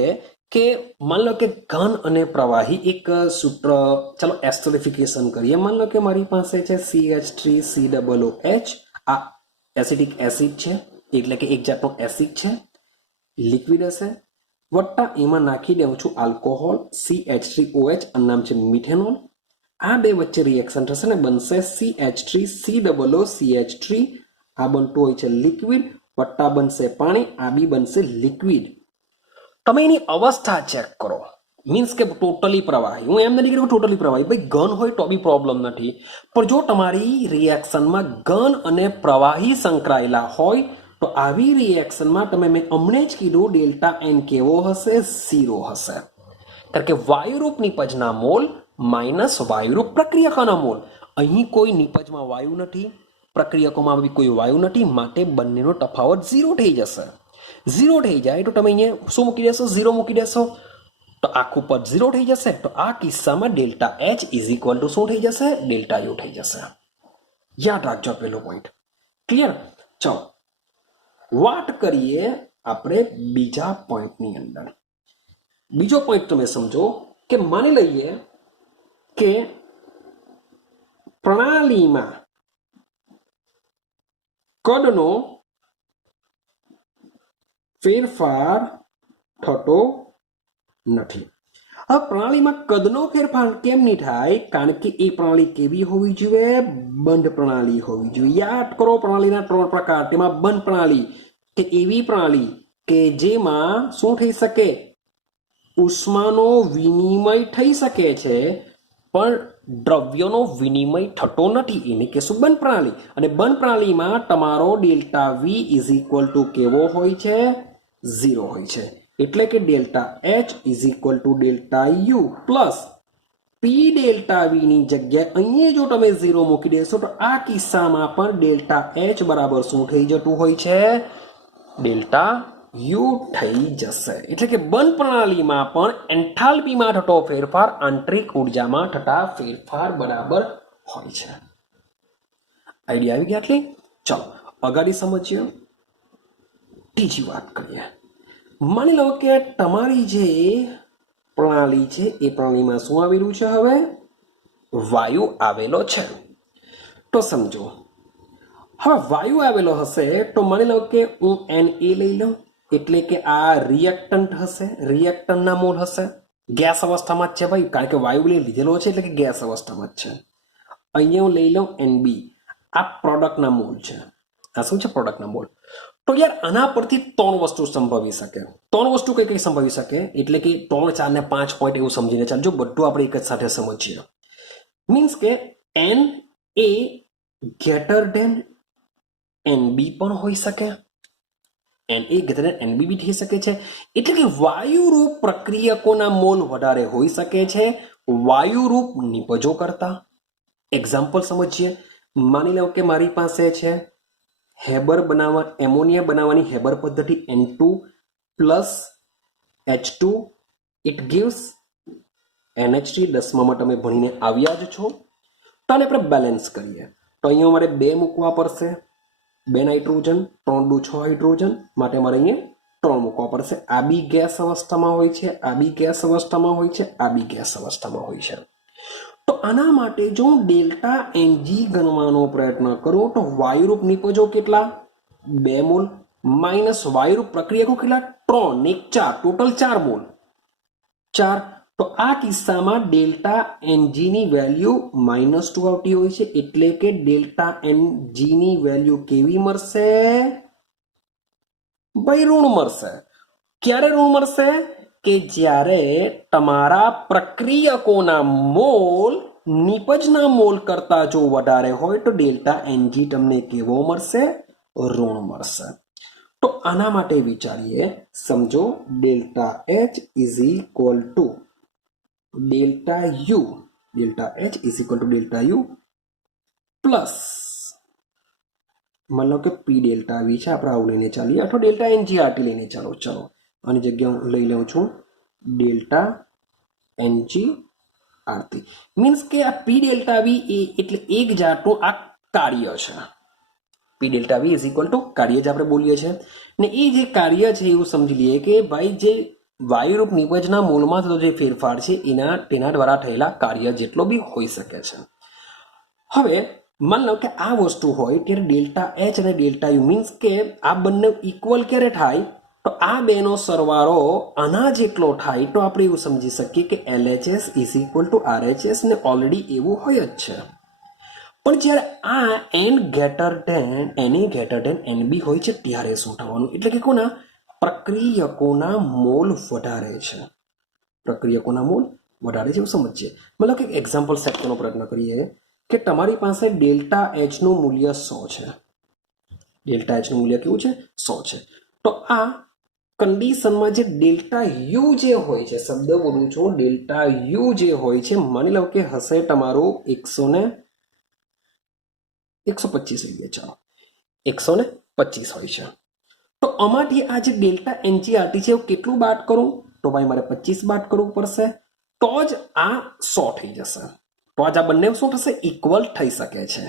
કે માન લો કે ઘન અને પ્રવાહી એક સૂત્ર, ચાલો એસ્ટરિફિકેશન કરીએ. માન લો કે મારી પાસે છે CH3COOH, આ એસિડિક એસિડ છે, એટલે કે એક જાતનો એસિડ છે, લિક્વિડ હશે, વત્તા એમાં નાખી દઉં છું આલ્કોહોલ CH3OH, આનું નામ છે મિથેનોલ. આ બે વચ્ચે રિએક્શન થશે ને બનશે CH3COOCH3. આ બનતું હોય છે લિક્વિડ, વત્તા બનશે પાણી, આ બી બનશે લિક્વિડ. તમે એની અવસ્થા ચેક કરો, મીન્સ કે ટોટલી પ્રવાહી. હું એમ નથી કહેતો ટોટલી પ્રવાહી, ભાઈ ઘન હોય તો બી પ્રોબ્લેમ નથી, પણ જો તમારી રિએક્શનમાં ઘન અને પ્રવાહી સંકળાયેલા હોય તો આવી રિએક્શનમાં તમે, મેં હમણે જ કીધું, ડેલ્ટા એન કેવો હશે? 0 હશે. કારણ કે વાયુરૂપ નિપજના મોલ માઇનસ વાયુરૂપ પ્રક્રિયકોના મોલ. અહીં કોઈ નિપજમાં વાયુ નથી, પ્રક્રિયકોમાં બી કોઈ વાયુ નથી, માટે બંનેનો તફાવત 0 થઈ જશે. 0 થઈ જાય તો તમે અહીંયા શું મૂકી દેશો? 0 મૂકી દેશો તો આખું પદ 0 થઈ જશે. તો આ કિસ્સામાં delta H is equal to શું થઈ જશે? ડેલ્ટા યુ થઈ જશે. યાદ રાખજો પેલો પોઈન્ટ. ક્લિયર? ચાલો વાત કરીએ આપણે બીજા પોઈન્ટની અંદર. બીજો પોઈન્ટ તમે સમજો કે માની લઈએ કે પ્રણાલીમાં કદનો ફેરફાર થતો નથી. હવે પ્રણાલીમાં કદનો ફેરફાર કેમ નહીં થાય? કારણ કે એ પ્રણાલી કેવી હોવી જોઈએ? બંધ પ્રણાલી હોવી જોઈએ. યાદ કરો પ્રણાલીના 3 પ્રકાર. તેમાં બંધ પ્રણાલી કે એવી પ્રણાલી કે જેમાં શું થઈ શકે? ઉષ્માનો વિનિમય થઈ શકે છે પણ દ્રવ્યનો વિનિમય થતો નથી, એને કહેશું બંધ પ્રણાલી. અને બંધ પ્રણાલીમાં તમારો delta V is equal to કેવો હોય છે? 0 હોય છે. એટલે કે delta H is equal to delta U plus P delta V ની જગ્યાએ અહીંયા જો તમે 0 મૂકી દેશો તો આ કિસ્સામાં પણ ડેલ્ટા એચ બરાબર શું થઈ જતું હોય છે? ડેલ્ટા યુ થઈ જશે. એટલે કે બંધ પ્રણાલીમાં પણ એન્થાલ્પીમાં થતો ફેરફાર આંતરિક ઉર્જામાં થતા ફેરફાર બરાબર હોય છે. આઈડિયા આવી ગયા આટલી? ચલો અગાડી સમજીએ. ત્રીજી વાત કરીએ. માની લો કે તમારી જે પ્રણાલી છે એ પ્રણાલીમાં શું આવેલું છે? હવે વાયુ આવેલો છે. તો સમજો હવે વાયુ આવેલો હશે તો માની લો કે હું Na લઈ લઉં, એટલે કે આ રિએક્ટન્ટ હશે, રિએક્ટન્ટના મોલ હશે. ગેસ અવસ્થામાં જ છે ભાઈ, કારણ કે વાયુ લીધેલો છે એટલે કે ગેસ અવસ્થામાં જ છે. અહીંયા હું લઈ લઉં Nb, આ પ્રોડક્ટના મોલ છે. આ શું છે? પ્રોડક્ટના મોલ. તો યાર આના પરથી 3 વસ્તુ સંભવી શકે. 3 વસ્તુ કઈ કઈ સંભવી શકે? એટલે કે 3, 4 ને 5 પોઈન્ટ એવું સમજીને ચાલજો, બધું આપણે એક જ સાથે સમજીએ. મીન્સ કે Na ગ્રેટર ધેન Nb પણ હોઈ શકે, Na ગ્રેટર ધેન Nb બી થઈ શકે છે. એટલે કે વાયુરૂપ પ્રક્રિયકોના મોલ વધારે હોઈ શકે છે વાયુરૂપ નિપજો કરતા. એક્ઝામ્પલ સમજીએ. માની લો કે મારી પાસે છે હેબર બનાવવા, એમોનિયા બનાવવાની હેબર પદ્ધતિ N2 plus H2 it gives NH3. 10માં તમે ભણીને આવ્યા જ છો. તો આને આપણે બેલેન્સ કરીએ તો અહીંયા મારે 2 મૂકવા પડશે, 2 નાઇટ્રોજન, 3 દુ 6 હાઇડ્રોજન, માટે મારે અહીંયા 3 મૂકવા પડશે. આ બી ગેસ અવસ્થામાં હોય છે, આ બી ગેસ અવસ્થામાં હોય છે, આ બી ગેસ અવસ્થામાં હોય છે. તો આના માટે જો હું ડેલ્ટા Ng ગણવાનો પ્રયત્ન કરું તો વાયુરૂપ નિપજો કેટલા? 2 મોલ માઇનસ વાયુરૂપ પ્રક્રિયકો કેટલા? 3 ને 4, ટોટલ 4 મોલ. 4. તો આ કિસ્સામાં ડેલ્ટા Ng ની વેલ્યુ -2 આવતી હોય છે, એટલે કે ડેલ્ટા Ng ની વેલ્યુ કેવી મળશે? ભાઈ ઋણ મળશે. ક્યારે ઋણ મળશે? કે જ્યારે તમારા પ્રક્રિયકોના મોલ નિપજના મોલ કરતા જો વધારે હોય તો ડેલ્ટા Ng તમને કેવો મળશે? ઋણ મળશે. તો આના માટે વિચારીએ. સમજો delta H is equal to delta you, delta H is equal to delta U plus માની લો કે પી ડેલ્ટા વી છે, આપણે આવું લઈને ચાલીએ, અથવા ડેલ્ટા Ng લઈને ચાલો. ચલો આની જગ્યાએ હું લઈ લઉં છું ડેલ્ટા Ng મીન્સ કે આ પી ડેલ્ટા વી એટલે એક જાતનું આ કાર્ય છે. P delta V is equal to કાર્ય જ આપણે બોલીએ છીએ ને એ જે કાર્ય છે એવું સમજી લઈએ કે ભાઈ જે વાયુરૂપ નિપજના મોલમાં થતો જે ફેરફાર છે તેના દ્વારા થયેલા કાર્ય જેટલો બી હોઈ શકે છે. હવે માની લો કે આ વસ્તુ હોય ત્યારે ડેલ્ટા એચ અને ડેલ્ટા યુ મીન્સ કે આ બંને ઇક્વલ ક્યારે થાય? તો આ બેનો સરવાળો આના જેટલો થાય તો આપણે એવું સમજી શકીએ કે LHS is equal two RHS ને ઓલરેડી એવું હોય જ છે. પણ જ્યારે આ N ગ્રેટર ધેન Nb હોય છે ત્યારે શું થવાનું? એટલે કે કોના? પ્રક્રિયકોના મોલ વધારે છે. પ્રક્રિયકોના મોલ વધારે છે એવું સમજીએ. મતલબ કે એક્ઝામ્પલ સેટ કરવાનો પ્રયત્ન કરીએ કે તમારી પાસે ડેલ્ટા H નું મૂલ્ય 100 છે. ડેલ્ટા H નું મૂલ્ય કેવું છે? 100 છે. તો આ કન્ડિશનમાં જે ડેલ્ટા યુ જે હોય છે, શબ્દ બોલું છું, ડેલ્ટા યુ જે હોય છે, માની લો કે હશે તમારું 125 લઈએ, ચાલો 125 હોય છે. તો આમાંથી આ જે ડેલ્ટા NGRT છે એવું કેટલું બાદ કરું? તો ભાઈ મારે 25 બાદ કરવું પડશે તો જ આ 100 થઈ જશે. તો આજ આ બંને શું થશે? ઇક્વલ થઈ શકે છે.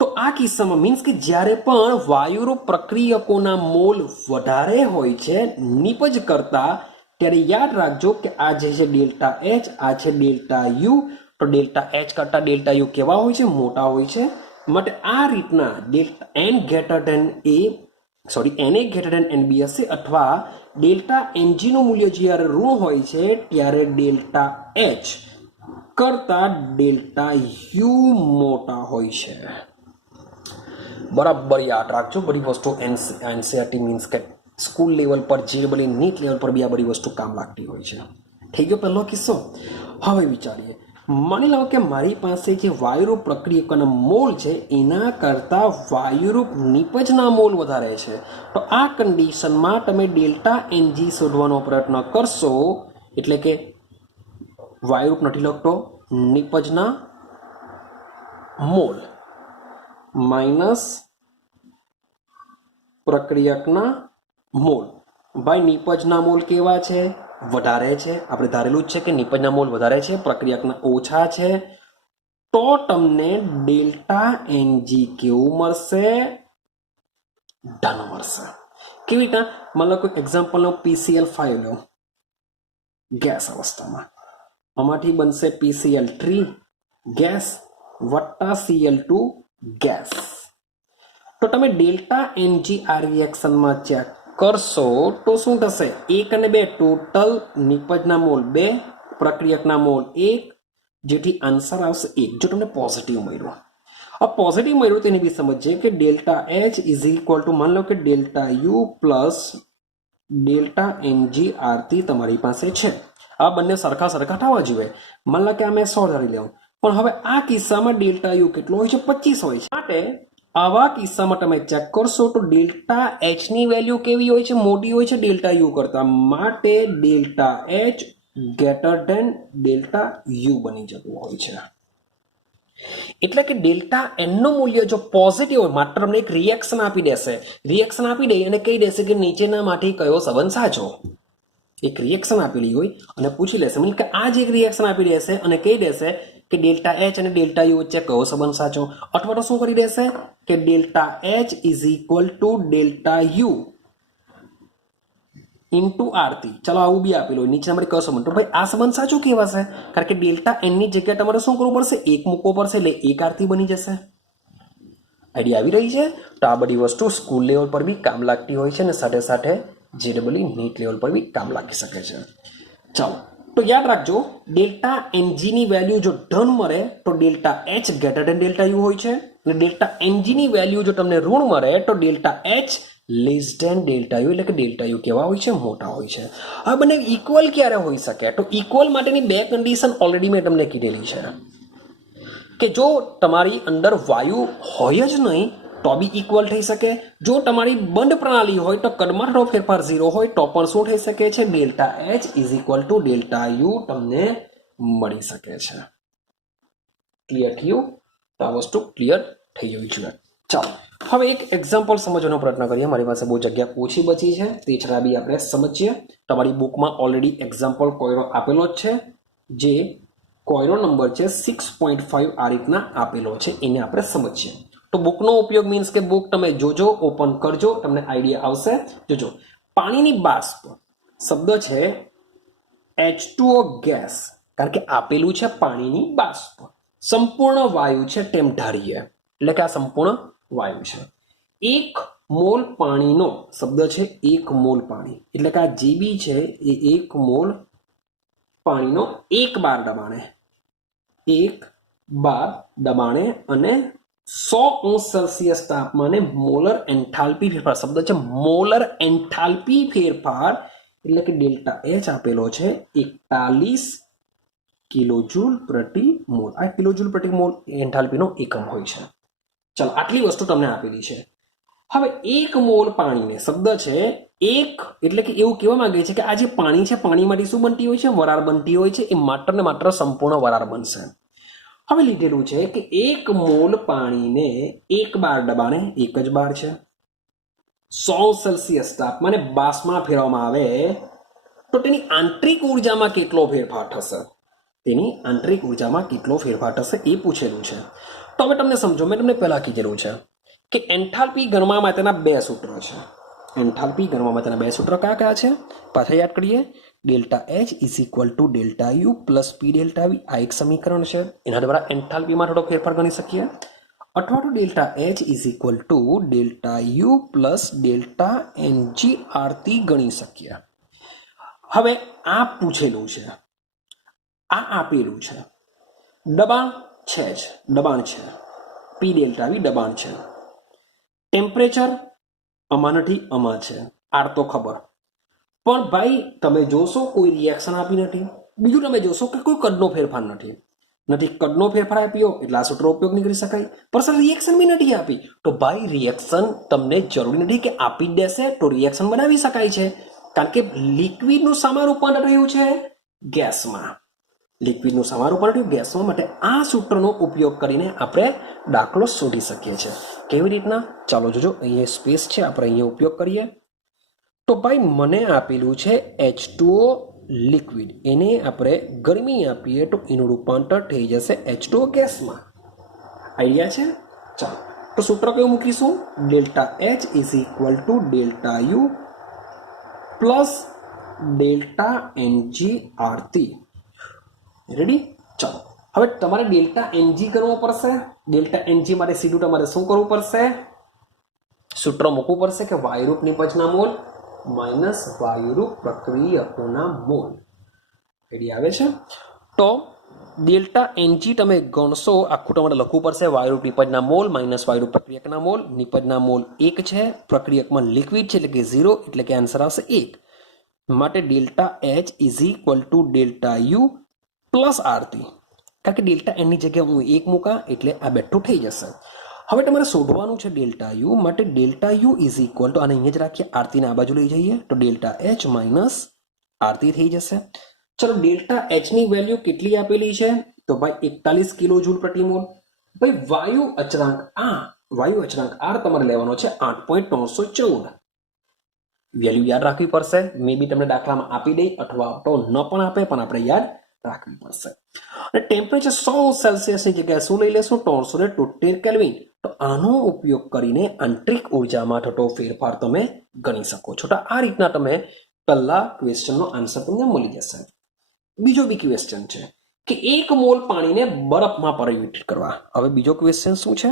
તો આ કિસ્સામાં મીન્સ કે જ્યારે પણ વાયુરૂપ પ્રક્રિયકોના મોલ વધારે હોય છે નિપજ કરતા, ત્યારે યાદ રાખજો કે આ જે છે ડેલ્ટા એચ, આ છે ડેલ્ટા યુ. તો ડેલ્ટા એચ કરતા ડેલ્ટા યુ કેવા હોય છે? મોટા હોય છે. માટે આ રીતના delta N greater than Na greater than Nb હશે, અથવા ડેલ્ટા Ng નું મૂલ્ય જ્યારે ઋણ હોય છે ત્યારે ડેલ્ટા એચ કરતા ડેલ્ટા યુ મોટા હોય છે. બરાબર યાદ રાખજો. બધી વસ્તુ NCERT મીન્સ કે સ્કૂલ લેવલ પર, જે બધી નીટ લેવલ પર બી આ બધી વસ્તુ કામ લાગતી હોય છે. થઈ ગયો પહેલો કિસ્સો. હવે વિચારીએ માની લો કે મારી પાસે જે વાયુરૂપ પ્રક્રિયકના મોલ છે એના કરતાં વાયુરૂપ નિપજના મોલ વધારે છે, તો આ કન્ડિશનમાં તમે ડેલ્ટા એનજી શોધવાનો પ્રયત્ન કરશો, એટલે કે વાયુરૂપ નથી લખતો, નિપજના મોલ માઇનસ પ્રક્રિયકના મોલ. ભાઈ નિપજના મોલ કેવા છે? વધારે છે. આપણે ધારેલું જ છે કે નિપજના મોલ વધારે છે, પ્રક્રિયકના ઓછા છે, તો તમને ડેલ્ટા એનજી કેવું મળશે? ધન મળશે. કેવી રીતના? માની લો કોઈ એક્ઝામ્પલ લો, PCl5 લો, ગેસ અવસ્થામાં, આમાંથી બનશે PCl3 ગેસ વત્તા Cl2 ગેસ. તો તમે ડેલ્ટા એનજી આ રિએક્શનમાં ચેક કરશો તો શું થશે? 1 અને 2 ટોટલ નિપજના મોલ 2, પ્રક્રિયકના મોલ 1, જેથી આન્સર આવશે 1. જો તમને પોઝિટિવ મળ્યું. अब पॉजिटिव મળ્યું તેની બી સમજીએ કે delta H is equal to, માની લો કે delta U plus delta NG RT તમારી પાસે છે. આ બંને સરખા સરખા થવા જોઈએ. માની લો કે આ મેં 100 ધરી લેવું, પણ હવે આ કિસ્સામાં ડેલ્ટા યુ કેટલો હોય છે? 25 હોય છે. માટે આવા કિસ્સામાં તમે ચેક કરશો તો ડેલ્ટા એચ ની વેલ્યુ કેવી હોય છે? મોટી હોય છે ડેલ્ટા યુ કરતા. માટે delta H greater than delta U બની જતું હોય છે. એટલે કે ડેલ્ટા એન નું મૂલ્ય જો પોઝિટિવ હોય, માત્ર તમને એક રિએક્શન આપી દેશે, રિએક્શન આપી દે અને કહી દેશે કે નીચેનામાંથી કયો સંબંધ સાચો. એક રિએક્શન આપેલી હોય અને પૂછી લેશે, મીન્સ કે આ જ એક રિએક્શન આપી દેશે અને કહી દેશે કે ડેલ્ટા એચ અને ડેલ્ટા યુ વચ્ચે કયો સંબંધ સાચો. અથવા તો શું કરી દેશે કે delta H is equal to delta U into RT. ચલો આવું બી આપેલું હોય, નીચે અમારે કયો સંબંધ, તો ભાઈ આ સંબંધ સાચો કહેવાશે, કારણ કે ડેલ્ટા એન ની જગ્યાએ તમારે શું કરવું પડશે? 1 મૂકવો પડશે, એટલે 1 આરતી બની જશે. આઈડિયા આવી રહી છે? તો આ બધી વસ્તુ સ્કૂલ લેવલ પર બી કામ લાગતી હોય છે અને સાથે સાથે JEE નીટ લેવલ પર બી કામ લાગી શકે છે. ચાલો, તો યાદ રાખજો, ડેલ્ટા એનજી ની વેલ્યુ જો ધન મળે તો delta H greater than delta U હોય છે, અને ડેલ્ટા એનજી ની વેલ્યુ જો તમને ઋણ મળે તો delta H less than delta U, એટલે કે ડેલ્ટા યુ કેવા હોય છે? મોટા હોય છે. આ બંને ઇક્વલ ક્યારે હોઈ શકે? તો ઇક્વલ માટેની બે કન્ડિશન ઓલરેડી મેં તમને કીધેલી છે કે જો તમારી અંદર વાયુ હોય જ નહીં તો બી ઇક્વલ થઈ શકે. જો તમારી બંધ પ્રણાલી હોય તો કદમાં થોડો ફેરફાર 0 હોય તો પણ શું થઈ શકે છે? Delta H is equal to delta you તમને મળી શકે છે. ક્લિયર થયું? તો આ વસ્તુ ક્લિયર થઈ જવી જોઈએ. ચાલો, હવે એક એક્ઝામ્પલ સમજવાનો પ્રયત્ન કરીએ. મારી પાસે બહુ જગ્યા ઓછી બચી છે, તે છતાં બી આપણે સમજીએ. તમારી બુકમાં ઓલરેડી એક્ઝામ્પલ કોયરો આપેલો જ છે, જે કોયરો નંબર છે 6.5 આ રીતના આપેલો છે, એને આપણે સમજીએ. તો બુકનો ઉપયોગ મીન્સ કે બુક તમે જોજો, ઓપન કરજો, તમને આઈડિયા આવશે. જોજો, પાણીની બાષ્પ શબ્દ છે H2O ગેસ, કારણ કે આપેલું છે પાણીની બાષ્પ, સંપૂર્ણ વાયુ છે તેમ ધારીએ, એટલે કે આ સંપૂર્ણ વાયુ છે. 1 મોલ પાણીનો શબ્દ છે 1 મોલ પાણી, એટલે કે આ જીબી છે એ 1 મોલ પાણીનો 1 બાર દબાણે, 1 બાર દબાણે અને 100°C તાપમાને મોલર એન્થાલ્પી ફેરફાર, શબ્દ છે મોલર એન્થાલ્પી ફેરફાર, એટલે કે ડેલ્ટા એચ આપેલો છે 41 કિલોજૂલ પ્રતિ મોલ. આ કિલોજૂલ પ્રતિ મોલ એન્થાલ્પીનો એકમ હોય છે. ચલો, આટલી વસ્તુ તમને આપેલી છે. હવે 1 મોલ પાણીને શબ્દ છે 1, એટલે કે એવું કહેવા માંગે છે કે આ જે પાણી છે, પાણીમાંથી શું બનતી હોય છે? વરાળ બનતી હોય છે. એ માત્ર ને માત્ર સંપૂર્ણ વરાળ બનશે. હવે લીધેલું છે કે 1 મોલ પાણીને 1 બાર દબાણે, 1 જ બાર છે, 100°C તાપમાને બાષ્પમાં ફેરવવામાં આવે તો તેની આંતરિક ઉર્જામાં કેટલો ફેરફાર થશે? તેની આંતરિક ઉર્જામાં કેટલો ફેરફાર થશે એ પૂછેલું છે. તો હવે તમને સમજો, મેં તમને પહેલા કીધેલું છે કે એન્થાલ્પી ગણવા માટેના 2 સૂત્રો છે. એન્થાલ્પી ગણવા માટેના 2 સૂત્રો કયા કયા છે? પાછા યાદ કરીએ. Delta H is equal to delta U plus P delta V, આ એક સમીકરણ છે. એના દ્વારા એન્થાલ્પીમાં થોડો ફેરફાર ગણી શકીએ. અથવા તો delta H is equal to delta U plus delta NG RT ગણી શકીએ. હવે આ પૂછેલું છે, આ આપેલું છે, દબાણ છે જ, દબાણ છે, પી ડેલ્ટા વી દબાણ છે, ટેમ્પરેચર આમાં નથી, આમાં છે, આર તો ખબર, પણ ભાઈ તમે જોશો કોઈ રિએક્શન આપી નથી. બીજું તમે જોશો કે કોઈ કદનો ફેરફાર નથી. નથી કદનો ફેરફાર આપ્યો એટલે આ સૂત્રનો ઉપયોગ નહીં કરી શકાય. પણ સર રિએક્શન બી નથી આપી, તો ભાઈ રિએક્શન તમને જરૂરી નથી કે આપી જ દેશે તો રિએક્શન બનાવી શકાય છે, કારણ કે લિક્વિડનું શામાં રૂપાંતર થયું છે? ગેસમાં. લિક્વિડનું શામાં રૂપાંતર થયું? ગેસમાં. માટે આ સૂત્રનો ઉપયોગ કરીને આપણે દાખલો શોધી શકીએ છીએ. કેવી રીતના? ચાલો જોજો, અહીંયા સ્પેસ છે, આપણે અહીંયા ઉપયોગ કરીએ. તો ભાઈ મને આપેલું છે H2O લિક્વિડ, એને આપણે ગરમી આપીએ તો એનું રૂપાંતર થઈ જશે H2O ગેસમાં. આઈડિયા છે? ચાલો, તો સૂત્ર કયું મૂકીશું? Delta H is equal to delta U plus delta NgRT. Ready? ચાલો, હવે તમારે ડેલ્ટા Ng કરવો પડશે. ડેલ્ટા Ng માટે સીધું તમારે શું કરવું પડશે? સૂત્ર મૂકવું પડશે કે વાયુરૂપ નિપજના મોલ માઇનસ વાયુરૂપ પ્રક્રિયકોના મોલ. રેડી આવે છે? તો ડેલ્ટા Ng તમે ગણશો, આખું તમારે લખવું પડશે વાયુરૂપ નિપજના મોલ માઇનસ વાયુરૂપ પ્રક્રિયકના મોલ. નિપજના મોલ 1 છે, પ્રક્રિયકમાં લિક્વિડ છે એટલે કે 0, એટલે કે આન્સર આવશે 1. માટે delta H is equal to delta U plus RT, કારણ કે ડેલ્ટા એનની જગ્યાએ હું 1 મૂકા એટલે આ બેઠું થઈ જશે. હવે તમારે શોધવાનું છે ડેલ્ટા યુ. માટે delta U is equal two, આને અહીંયા જ રાખીએ, RT ને આ બાજુ લઈ જઈએ તો ડેલ્ટા H માઇનસ RT થઈ જશે. ચલો, ડેલ્ટા H ની વેલ્યુ કેટલી આપેલી છે? તો ભાઈ 41 કિલો જૂલ પ્રતિ મોલ. ભાઈ વાયુ અચળાંક R તમારે લેવાનો છે 8.314. વેલ્યુ યાદ રાખવી પડશે. મે બી તમને દાખલામાં આપી દે અથવા તો ન પણ આપે, પણ આપણે યાદ રાખવી પડશે. અને ટેમ્પરેચર 100 સેલ્સિયસની જગ્યાએ શું લઈ લેશું? 373 કેલ્વિન. તો આનો ઉપયોગ કરીને આંતરિક ઉર્જામાં થતો ફેરફાર તમે ગણી શકો છો. તો આ રીતના તમે પહેલા ક્વેશ્ચનનો આન્સર તમને મળી જશે. બીજો બી ક્વેશ્ચન છે કે 1 મોલ પાણીને બરફમાં પરિવર્તિત કરવા. હવે બીજો ક્વેશ્ચન શું છે?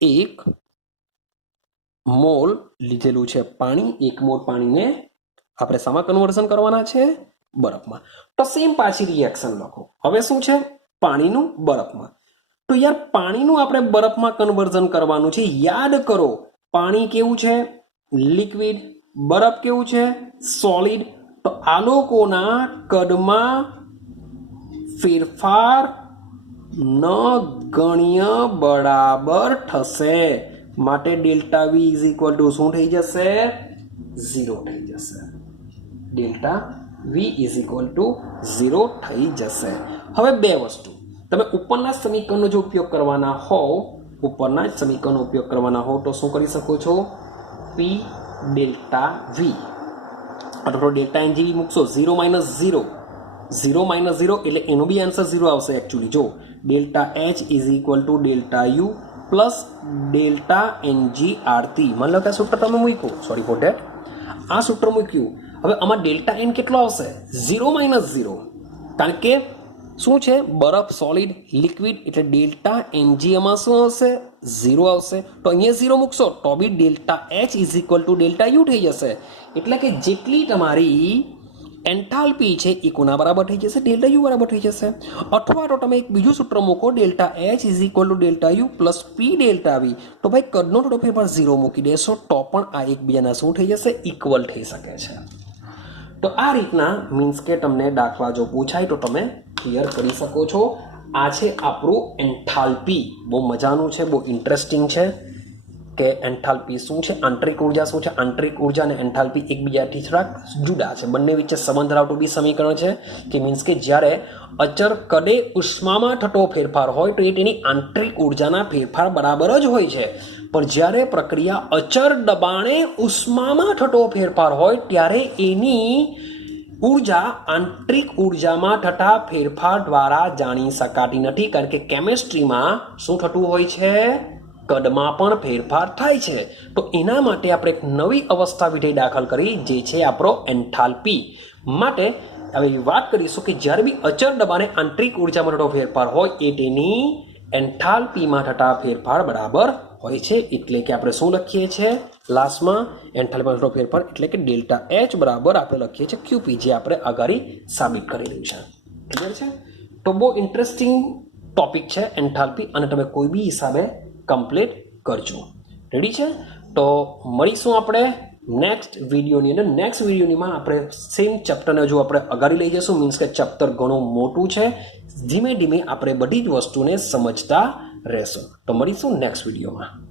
1 મોલ લીધેલું છે પાણી, 1 મોલ પાણીને આપણે શામાં કન્વર્ઝન કરવાના છે? બરફમાં. તો સેમ પાછી રિએક્શન લખો. હવે શું છે? પાણીનું બરફમાં. તો યાર પાણીનું આપણે બરફમાં કન્વર્ઝન કરવાનું છે. યાદ કરો, પાણી કેવું છે? લિક્વિડ. બરફ કેવું છે? સોલિડ. તો આ લોકોના કદમાં ફેરફાર નગણ્ય બરાબર થશે. માટે delta V is equal to શું થઈ જશે? 0 થઈ જશે. Delta V is equal to 0 થઈ જશે. હવે બે વસ્તુ તમે ઉપરના સમીકરણનો જો ઉપયોગ કરવાના હોવ, ઉપરના સમીકરણનો ઉપયોગ કરવાના હોવ તો શું કરી શકો છો? P ડેલ્ટા V અથવા ડેલ્ટા Ng મૂકશો. 0 માઇનસ 0 એટલે એનો બી આન્સર 0 આવશે. એકચ્યુઅલી જો delta H is equal to delta U plus delta NgRT. મને લો કે આ સૂત્ર તમે મૂક્યું, સોરી ફોર ડેટ, આ સૂત્ર મૂક્યું. હવે આમાં ડેલ્ટા N કેટલો આવશે? 0 માઇનસ 0, કારણ કે શું છે? બરફ સોલિડ લિક્વિડ, એટલે ડેલ્ટા Ng એમાં શું આવશે? 0 આવશે. તો અહીંયા 0 મૂકશો તો બી delta H is equal to delta U થઈ જશે. એટલે કે જેટલી તમારી એન્થાલ્પી છે એ કોના બરાબર થઈ જશે? ડેલ્ટા યુ બરાબર થઈ જશે. અથવા તો તમે એક બીજું સૂત્ર મૂકો, delta H is equal to delta U plus P delta V. તો ભાઈ કદનો થોડો ફેરફાર 0 મૂકી દેશો તો પણ આ એકબીજાના શું થઈ જશે? ઇક્વલ થઈ શકે છે. તો આ રીતના મીન્સ કે તમને દાખલા જો પૂછાય તો તમે ક્લિયર કરી શકો છો. આ છે આપણું એન્થાલ્પી. બહુ મજાનું છે, બહુ ઇન્ટરેસ્ટિંગ છે કે એન્થાલ્પી શું છે, આંતરિક ઉર્જા શું છે. આંતરિક ઉર્જા અને એન્થાલ્પી એકબીજાથી થોડાક જુદા છે. બંને વચ્ચે સંબંધ ધરાવતું બી સમીકરણ છે કે મીન્સ કે જ્યારે અચળ કદે ઉષ્મામાં થતો ફેરફાર હોય તો એ તેની આંતરિક ઉર્જાના ફેરફાર બરાબર જ હોય છે. પણ જ્યારે પ્રક્રિયા અચળ દબાણે ઉષ્મામાં થતો ફેરફાર હોય ત્યારે એની ઉર્જા આંતરિક ઉર્જામાં થતા ફેરફાર દ્વારા જાણી શકાતી નથી, કારણ કે કેમેસ્ટ્રીમાં શું થતું હોય છે? કદમાં પણ ફેરફાર થાય છે. તો એના માટે આપણે એક નવી અવસ્થા વિધેય દાખલ કરી, જે છે આપણો એન્થાલ્પી. માટે હવે વાત કરીશું કે જ્યારે બી અચળ દબાણે આંતરિક ઉર્જામાં થતો ફેરફાર હોય એ તેની એન્થાલ્પીમાં થતા ફેરફાર બરાબર હોય છે. એટલે કે આપણે શું લખીએ છીએ લાસ્ટમાં? એન્થાલ્પીમાં થતો ફેરફાર એટલે કે ડેલ્ટા H બરાબર આપણે લખીએ છીએ QP, જે આપણે અગાડી સાબિત કરેલું છે. ક્લિયર છે? તો બહુ ઇન્ટરેસ્ટિંગ ટોપિક છે એન્થાલ્પી, અને તમે કોઈ બી હિસાબે કમ્પ્લીટ કરજો. રેડી છે? તો મળીશું આપણે નેક્સ્ટ વિડીયોમાં આપણે સેમ ચેપ્ટરને જો આપણે અગાડી લઈ જઈશું, મીન્સ કે ચેપ્ટર ઘણું મોટું છે. ધીમે ધીમે આપણે બધી જ વસ્તુને સમજતા રહેશું. તો મળીશું નેક્સ્ટ વિડીયોમાં.